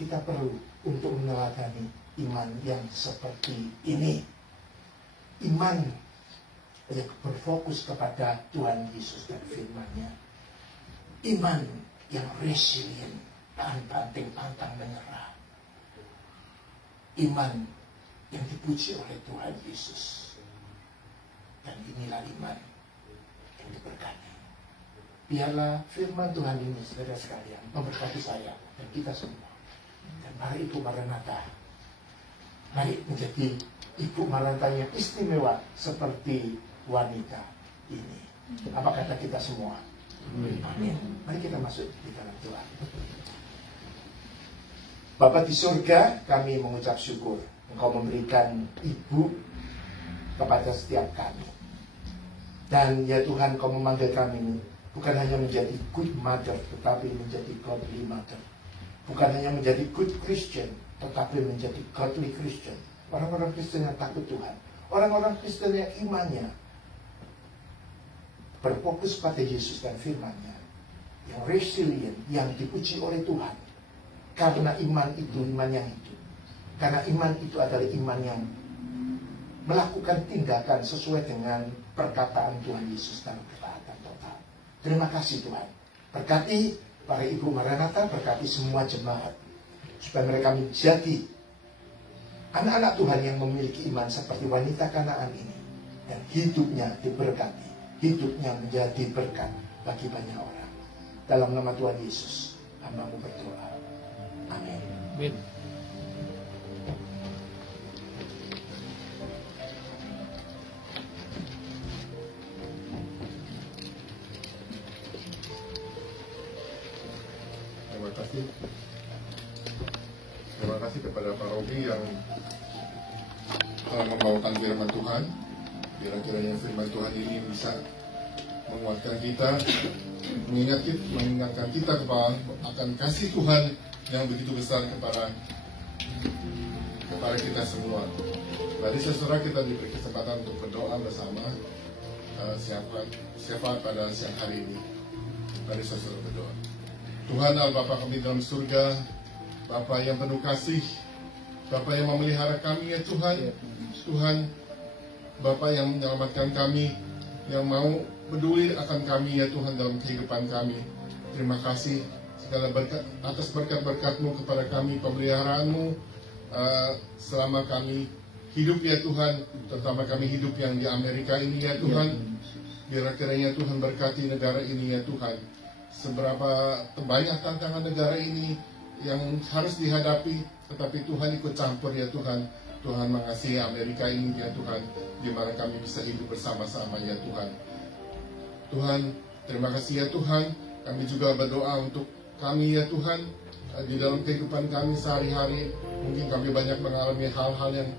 Kita perlu untuk meneladani iman yang seperti ini. Iman yang berfokus kepada Tuhan Yesus dan firman-Nya. Iman yang resilient, tahan banting, pantang menyerah. Iman yang dipuji oleh Tuhan Yesus. Dan inilah iman yang diberkati. Biarlah firman Tuhan ini, saudara sekalian, memberkati saya dan kita semua. Dan mari Ibu Maranatha, mari menjadi Ibu Maranatha yang istimewa seperti wanita ini. Apa kata kita semua? Amin. Mari kita masuk di dalam doa. Bapa di surga, kami mengucap syukur Engkau memberikan ibu kepada setiap kami. Dan ya Tuhan, Engkau memanggil kami bukan hanya menjadi good mother, tetapi menjadi godly mother. Bukan hanya menjadi good Christian, tetapi menjadi godly Christian. Orang-orang Kristen yang takut Tuhan. Orang-orang Kristen yang imannya berfokus pada Yesus dan firman-Nya. yang resilient, yang dipuji oleh Tuhan. Karena iman itu iman yang hidup. Karena iman itu adalah iman yang melakukan tindakan sesuai dengan perkataan Tuhan Yesus dan ketaatan total. Terima kasih Tuhan. Berkati para ibu Maranatha, berkati semua jemaat, supaya mereka menjadi anak-anak Tuhan yang memiliki iman seperti wanita Kanaan ini, dan hidupnya diberkati, hidupnya menjadi berkat bagi banyak orang. Dalam nama Tuhan Yesus, hamba-Mu berdoa. Amin. Amin. Terima kasih kepada Pak Robi yang telah membawakan firman Tuhan. Kira-kiranya firman Tuhan ini bisa menguatkan kita, mengingatkan kita akan kasih Tuhan yang begitu besar kepada kita semua. Tadi saudara kita diberi kesempatan untuk berdoa bersama. Siapa pada siang hari ini? Mari saudara berdoa. Tuhan Allah Bapa kami dalam surga, Bapa yang penuh kasih, Bapa yang memelihara kami ya Tuhan. Tuhan, Bapa yang menyelamatkan kami, yang mau peduli akan kami ya Tuhan dalam kehidupan kami. Terima kasih segala berkat, atas berkat-berkat-Mu kepada kami, pemeliharaan-Mu selama kami hidup ya Tuhan, terutama kami hidup yang di Amerika ini ya Tuhan. Biar kiranya Tuhan berkati negara ini ya Tuhan. Seberapa banyak tantangan negara ini yang harus dihadapi, tetapi Tuhan ikut campur ya Tuhan. Tuhan mengasihi Amerika ini ya Tuhan, di mana kami bisa hidup bersama-sama ya Tuhan. Tuhan, terima kasih ya Tuhan. Kami juga berdoa untuk kami ya Tuhan, di dalam kehidupan kami sehari-hari. Mungkin kami banyak mengalami hal-hal yang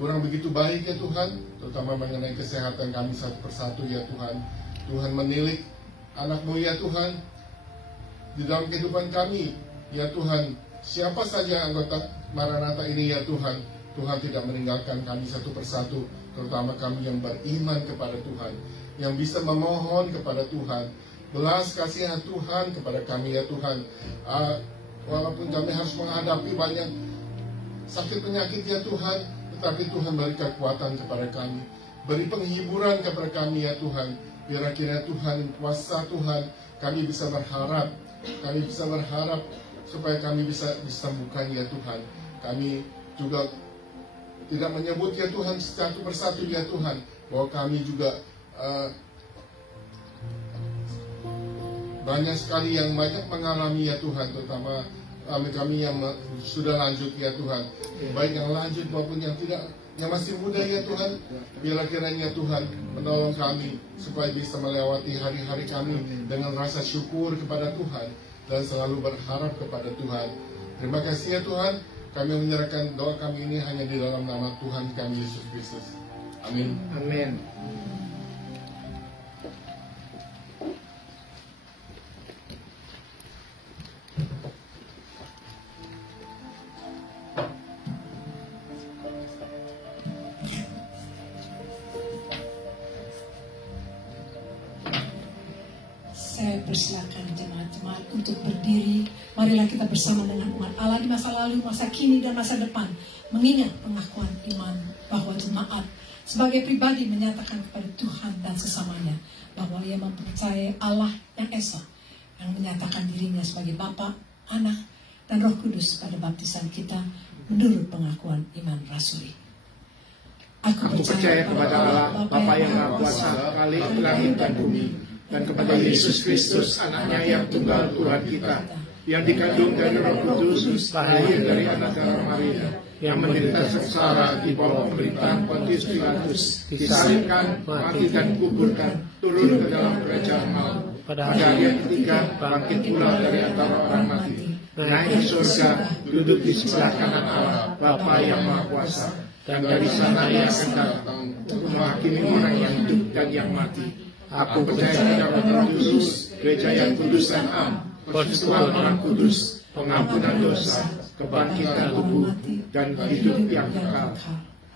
kurang begitu baik ya Tuhan, terutama mengenai kesehatan kami satu persatu ya Tuhan. Tuhan menilik anak-Mu ya Tuhan, di dalam kehidupan kami ya Tuhan. Siapa saja anggota Maranatha ini ya Tuhan, Tuhan tidak meninggalkan kami satu persatu, terutama kami yang beriman kepada Tuhan, yang bisa memohon kepada Tuhan, belas kasihan Tuhan kepada kami ya Tuhan. Walaupun kami harus menghadapi banyak sakit penyakit ya Tuhan, tetapi Tuhan beri kekuatan kepada kami, beri penghiburan kepada kami ya Tuhan. Biar kiranya Tuhan, kuasa Tuhan, kami bisa berharap supaya kami bisa disembuhkan ya Tuhan. Kami juga tidak menyebut ya Tuhan satu persatu ya Tuhan, bahwa kami juga banyak sekali yang banyak mengalami ya Tuhan, terutama kami yang sudah lanjut ya Tuhan, baik yang lanjut maupun yang tidak, yang masih muda ya Tuhan. Biarlah kiranya Tuhan menolong kami supaya bisa melewati hari-hari kami dengan rasa syukur kepada Tuhan dan selalu berharap kepada Tuhan. Terima kasih ya Tuhan. Kami menyerahkan doa kami ini hanya di dalam nama Tuhan kami Yesus Kristus. Amin. Amin. Saya persilakan jemaat-jemaat untuk berdiri. Marilah kita bersama dengan umat Allah di masa lalu, masa kini, dan masa depan, mengingat pengakuan iman bahwa jemaat sebagai pribadi menyatakan kepada Tuhan dan sesamanya bahwa ia mempercayai Allah yang Esa, yang menyatakan dirinya sebagai Bapa, Anak, dan Roh Kudus pada baptisan kita menurut pengakuan iman rasuli. Aku percaya kepada Allah, Bapa yang Maha Kuasa, Khalik langit dan bumi, dan kepada Yesus Kristus, anaknya yang tunggal Tuhan kita, yang dikandung dari Roh Kudus, lahir dari anak darah Maria, yang menderita sengsara di bawah pemerintahan Pontius Pilatus, disalibkan, mati dan kuburkan, turun ke dalam kerajaan maut, pada hari ketiga bangkit pula dari antara orang mati, naik ke surga, duduk di sebelah kanan Allah, Bapa yang Maha Kuasa, dan dari sana ia akan datang untuk menghakimi orang yang hidup dan yang mati. Aku percaya kepada Roh Kudus, gereja yang kudus dan am, persekutuan orang kudus, pengampunan dosa, kebangkitan tubuh, dan hidup yang kekal.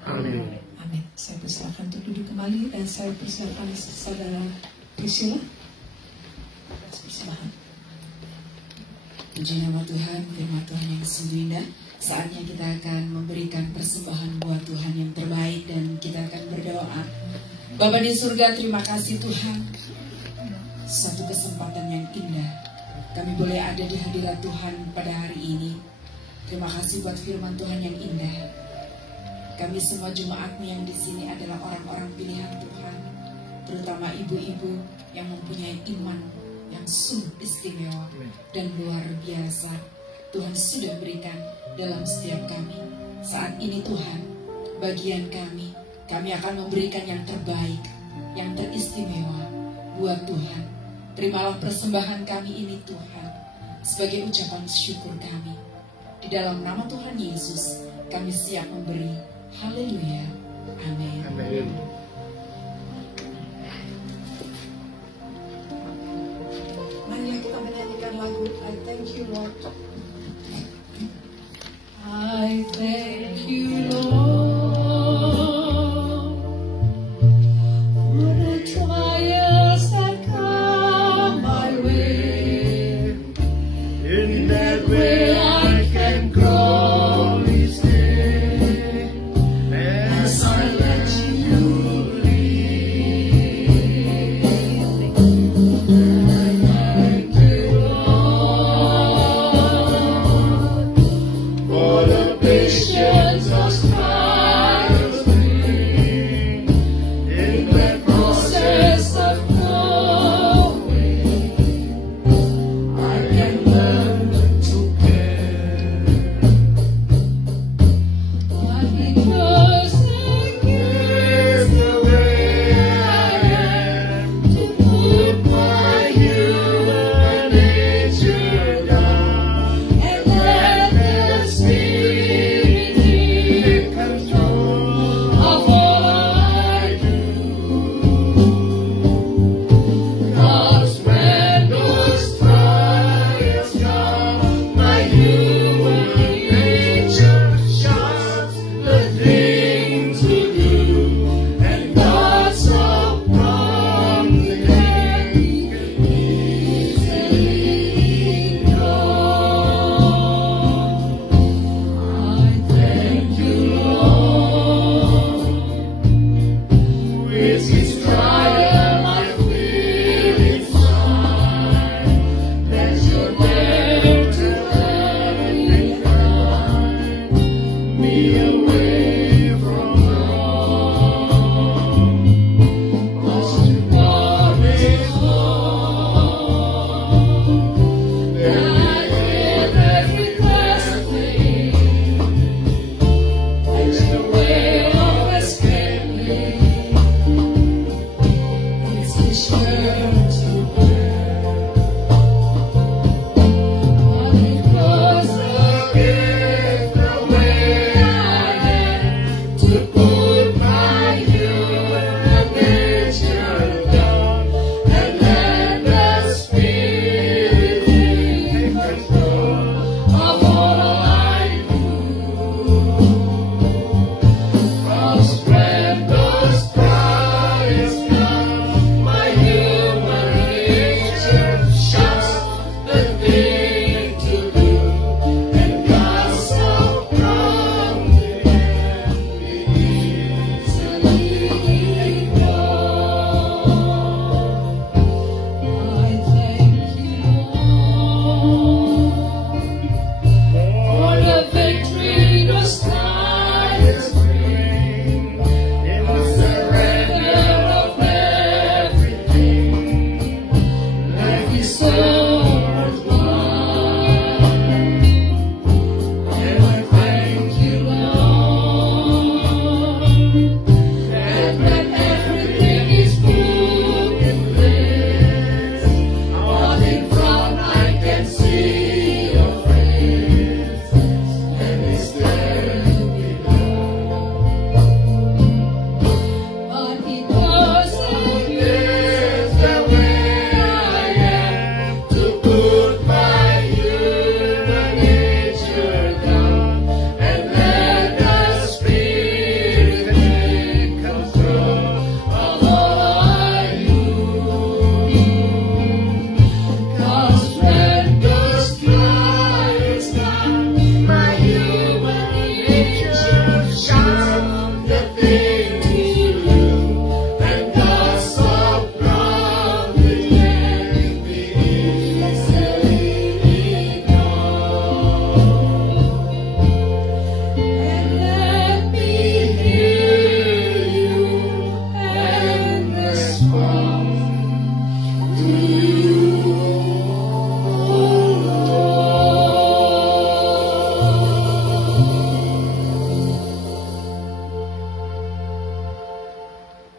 Amin. Amin. Saya persilakan untuk duduk kembali, dan saya persilakan saudara Priscilla. Persilakan. Puji nama Tuhan, firman Tuhan yang sungguh indah. Saatnya kita akan memberikan persembahan buat Tuhan yang terbaik dan kita akan berdoa. Bapa di surga, terima kasih Tuhan. Satu kesempatan yang indah. Kami boleh ada di hadirat Tuhan pada hari ini. Terima kasih buat firman Tuhan yang indah. Kami semua jemaat-Mu yang di sini adalah orang-orang pilihan Tuhan, terutama ibu-ibu yang mempunyai iman yang sungguh istimewa dan luar biasa. Tuhan sudah berikan dalam setiap kami. Saat ini Tuhan, bagian kami akan memberikan yang terbaik, yang teristimewa buat Tuhan. Terimalah persembahan kami ini Tuhan, sebagai ucapan syukur kami. Di dalam nama Tuhan Yesus, kami siap memberi. Haleluya. Amin. Amin. Mari kita menyanyikan lagu I Thank You Lord. I thank you Lord for the trials that come my way. In that way I can grow each day as I let you lead. I thank you Lord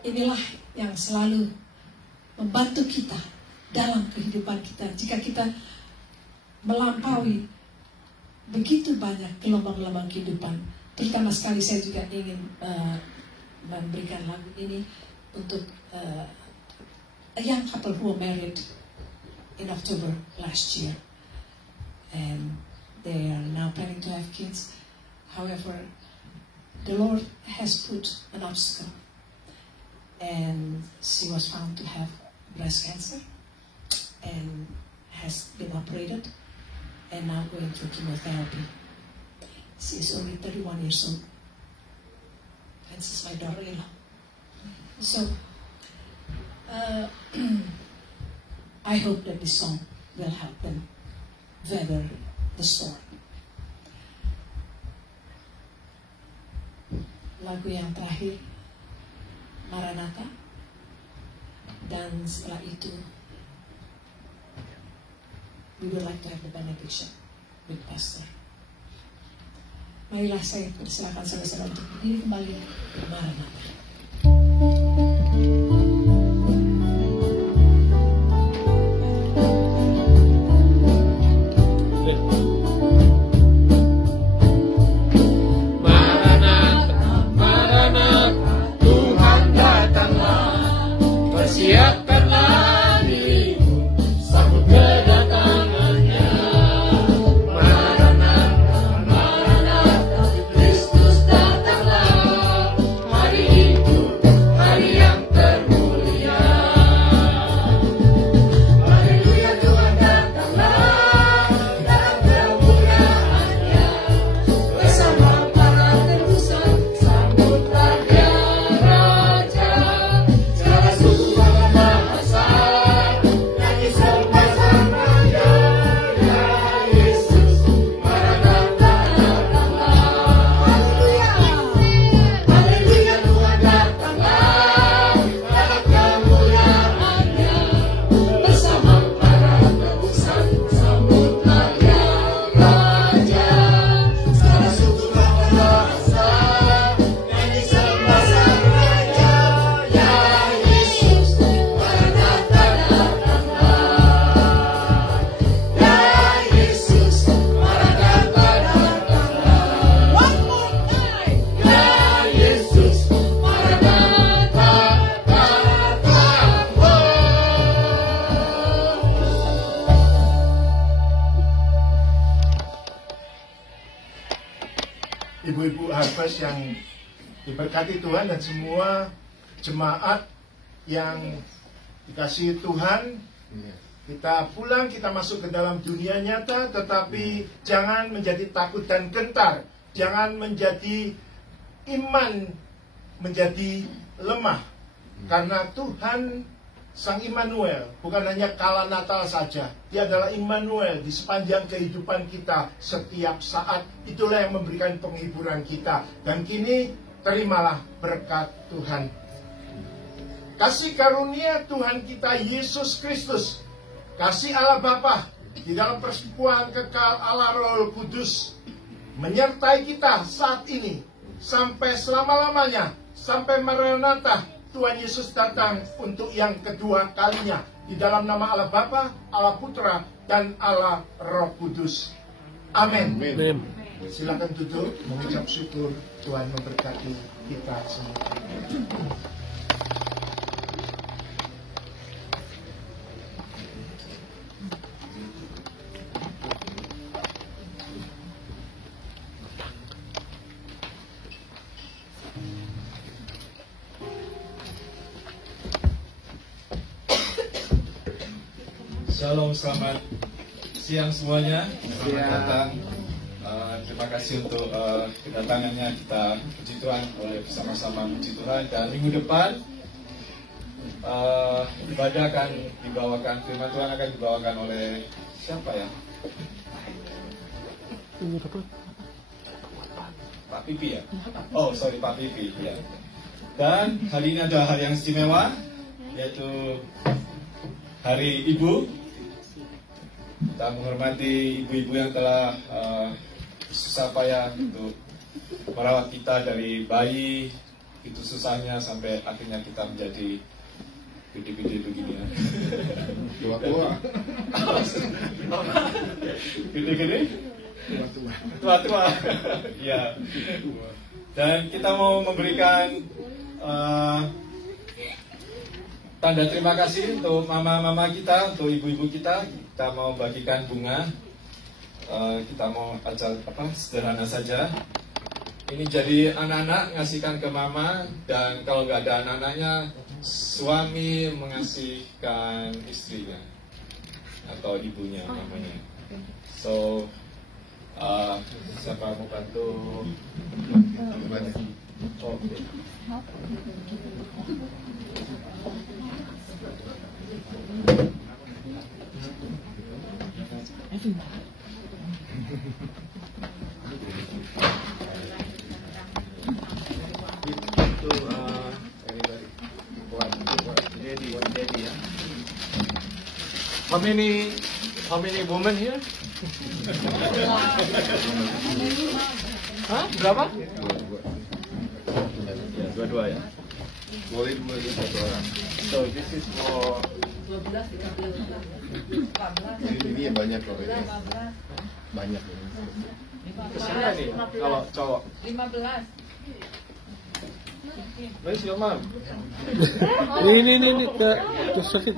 inilah yang selalu membantu kita dalam kehidupan kita. Jika kita melampaui begitu banyak gelombang-gelombang kehidupan, terutama sekali saya juga ingin memberikan lagu ini untuk a young couple who were married in October last year, and they are now planning to have kids. However, the Lord has put an obstacle, and she was found to have breast cancer and has been operated and now going through chemotherapy. She is only 31 years old, and she's my daughter-in-law. So, I hope that this song will help them weather the storm. Lagu yang terakhir, Maranatha, dan setelah itu we would like to have the benediction with Pastor. Marilah saya persilakan saudara-saudara untuk berdiri kembali. Maranatha. Siapkanlah dirimu, sambut kedatangannya. Maranatha, Maranatha, Kristus datanglah. Hari itu, hari yang termulia. Haleluya, Tuhan datanglah dalam kemuliaan-Nya. Bersama para tebusan, sambutlah Dia Raja. Segala suku ibu-ibu Harvest yang diberkati Tuhan dan semua jemaat yang dikasihi Tuhan. Kita pulang, kita masuk ke dalam dunia nyata, tetapi jangan menjadi takut dan gentar. Jangan menjadi iman menjadi lemah. Karena Tuhan Sang Immanuel bukan hanya kala Natal saja. Dia adalah Immanuel di sepanjang kehidupan kita setiap saat. Itulah yang memberikan penghiburan kita. Dan kini terimalah berkat Tuhan. Kasih karunia Tuhan kita Yesus Kristus, kasih Allah Bapa di dalam persekutuan kekal Allah Roh Kudus menyertai kita saat ini sampai selama-lamanya, sampai Maranatha Tuhan Yesus datang untuk yang kedua kalinya. Di dalam nama Allah Bapa, Allah Putra, dan Allah Roh Kudus. Amin. Silakan duduk, mengucap syukur. Tuhan memberkati kita semua. Shalom, selamat siang semuanya. Selamat datang. Terima kasih untuk kedatangannya kita puji Tuhan oleh bersama-sama puji Tuhan. Dan minggu depan ibadah akan dibawakan, firman Tuhan akan dibawakan oleh siapa ya? Pak Pipi ya? Oh sorry, Pak Pipi ya. Dan hari ini ada hal yang istimewa, yaitu Hari Ibu. Kita menghormati ibu-ibu yang telah susah payah untuk merawat kita dari bayi itu susahnya sampai akhirnya kita menjadi gede-gede begini ya. Tua-tua. Gede-gede? Tua-tua. Ya. Dan kita mau memberikan tanda terima kasih untuk mama-mama kita, untuk ibu-ibu kita. Kita mau bagikan bunga. Kita mau acara sederhana saja. Ini jadi anak-anak ngasihkan ke mama, dan kalau nggak ada anak-anaknya, suami mengasihkan istrinya atau ibunya namanya. So, siapa mau bantu? How many women here? Hah? Berapa? Dua-dua ya. Boleh dua orang. So this is for Ini yang banyak kok ini. Banyak ini. kesana nih kalau cowok. 15. Where's your mom? Ini tuh sakit.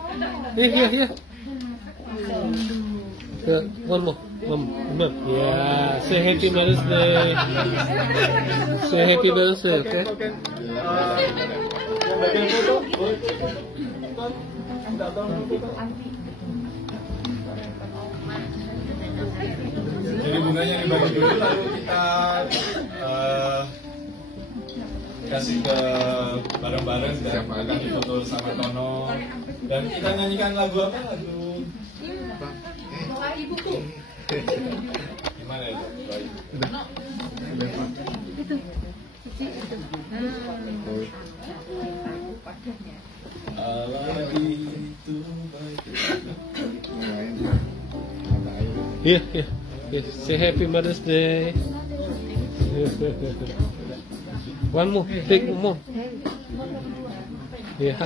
Here. One more. Yeah, say happy Mother's Day. Say happy Mother's Day, okay? Bagian foto. Jadi bunganya dibagi dulu, lalu kita kasih ke bareng-bareng dan akan difoto sama Tono. Dan kita nyanyikan lagu apa? Lagu Doa ibuku. gimana itu? Baik. Allah itu baik. Here. Say happy Mother's Day. One more, take one more. Yeah.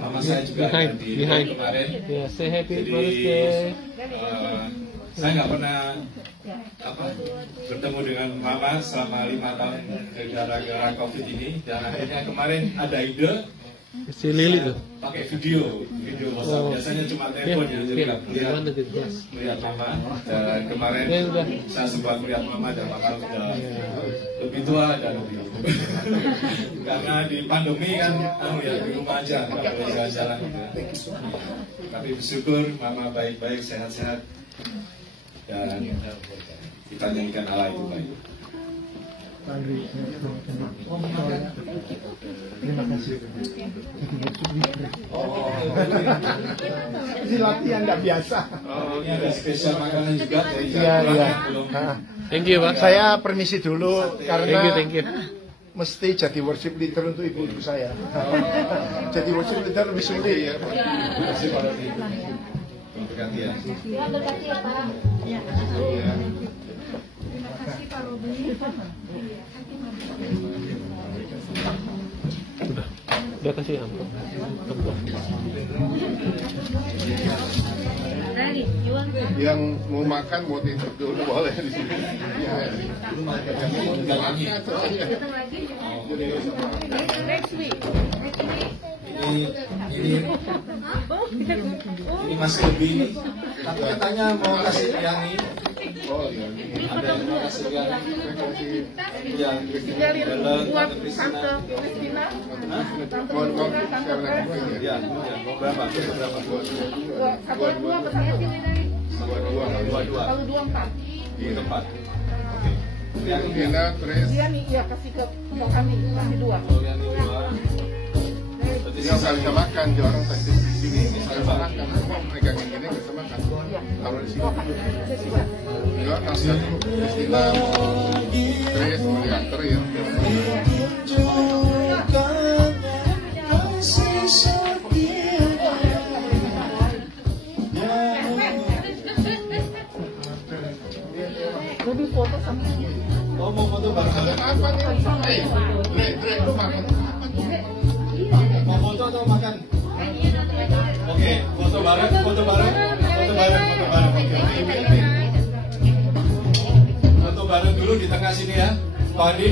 Mama saya juga ada di kemarin. Yeah, say happy Jadi, Mother's Day. saya nggak pernah bertemu dengan Mama selama 5 tahun gara-gara COVID ini, dan akhirnya kemarin ada ide Si Lili tuh. pakai video WhatsApp. Biasanya cuma telepon ya, jadi nggak melihat Mama. Dan kemarin Ya, udah. saya sempat melihat Mama, dan Mama sudah lebih tua dan lebih karena di pandemi kan ya di rumah aja, nggak boleh jalan-jalan gitu. Tapi bersyukur Mama baik-baik, sehat-sehat, dan kita nyanyikan Allah itu baik. Terima kasih. Ini latihan nggak biasa. Oh, ini ada spesial makanan juga dari Iya. belum. Thank you, Pak. Saya permisi dulu karena Thank you. mesti jadi worship leader untuk ibu-ibu saya. Jadi worship leader lebih sulit. Terima kasih Pak Rofi. Berkati ya. Udah kasih amplop. Yang mau makan mau tidur dulu boleh di sini. Iya. Ini masih lebih nih. Tapi katanya mau kasih yang ini. Oh iya. Ada yang mau kasih yang Buat Tante Kristina. Mau karena Ya, mau berapa? Buat dua apa satu? Dua. Kalau 24. Di tempat. Oke. Yang ini. Kristina, Tres, Dia nih, iya kasih ke kami, kasih 2. Oh, yang ini dua. Berarti yang nggak bisa makan, dia orang teknis di sini nggak bisa makan. Mau megang yang gini nggak bisa makan. Taruh di sini. Dia kasih Kristina, Tres mau diantar ya. Jadi foto sama. Oh, mau foto bareng-bareng? Apa nih? Dre, lu makan apa tuh? Mau foto atau makan? Oke, foto bareng. Oke. Foto bareng dulu di tengah sini ya, Pak Andi.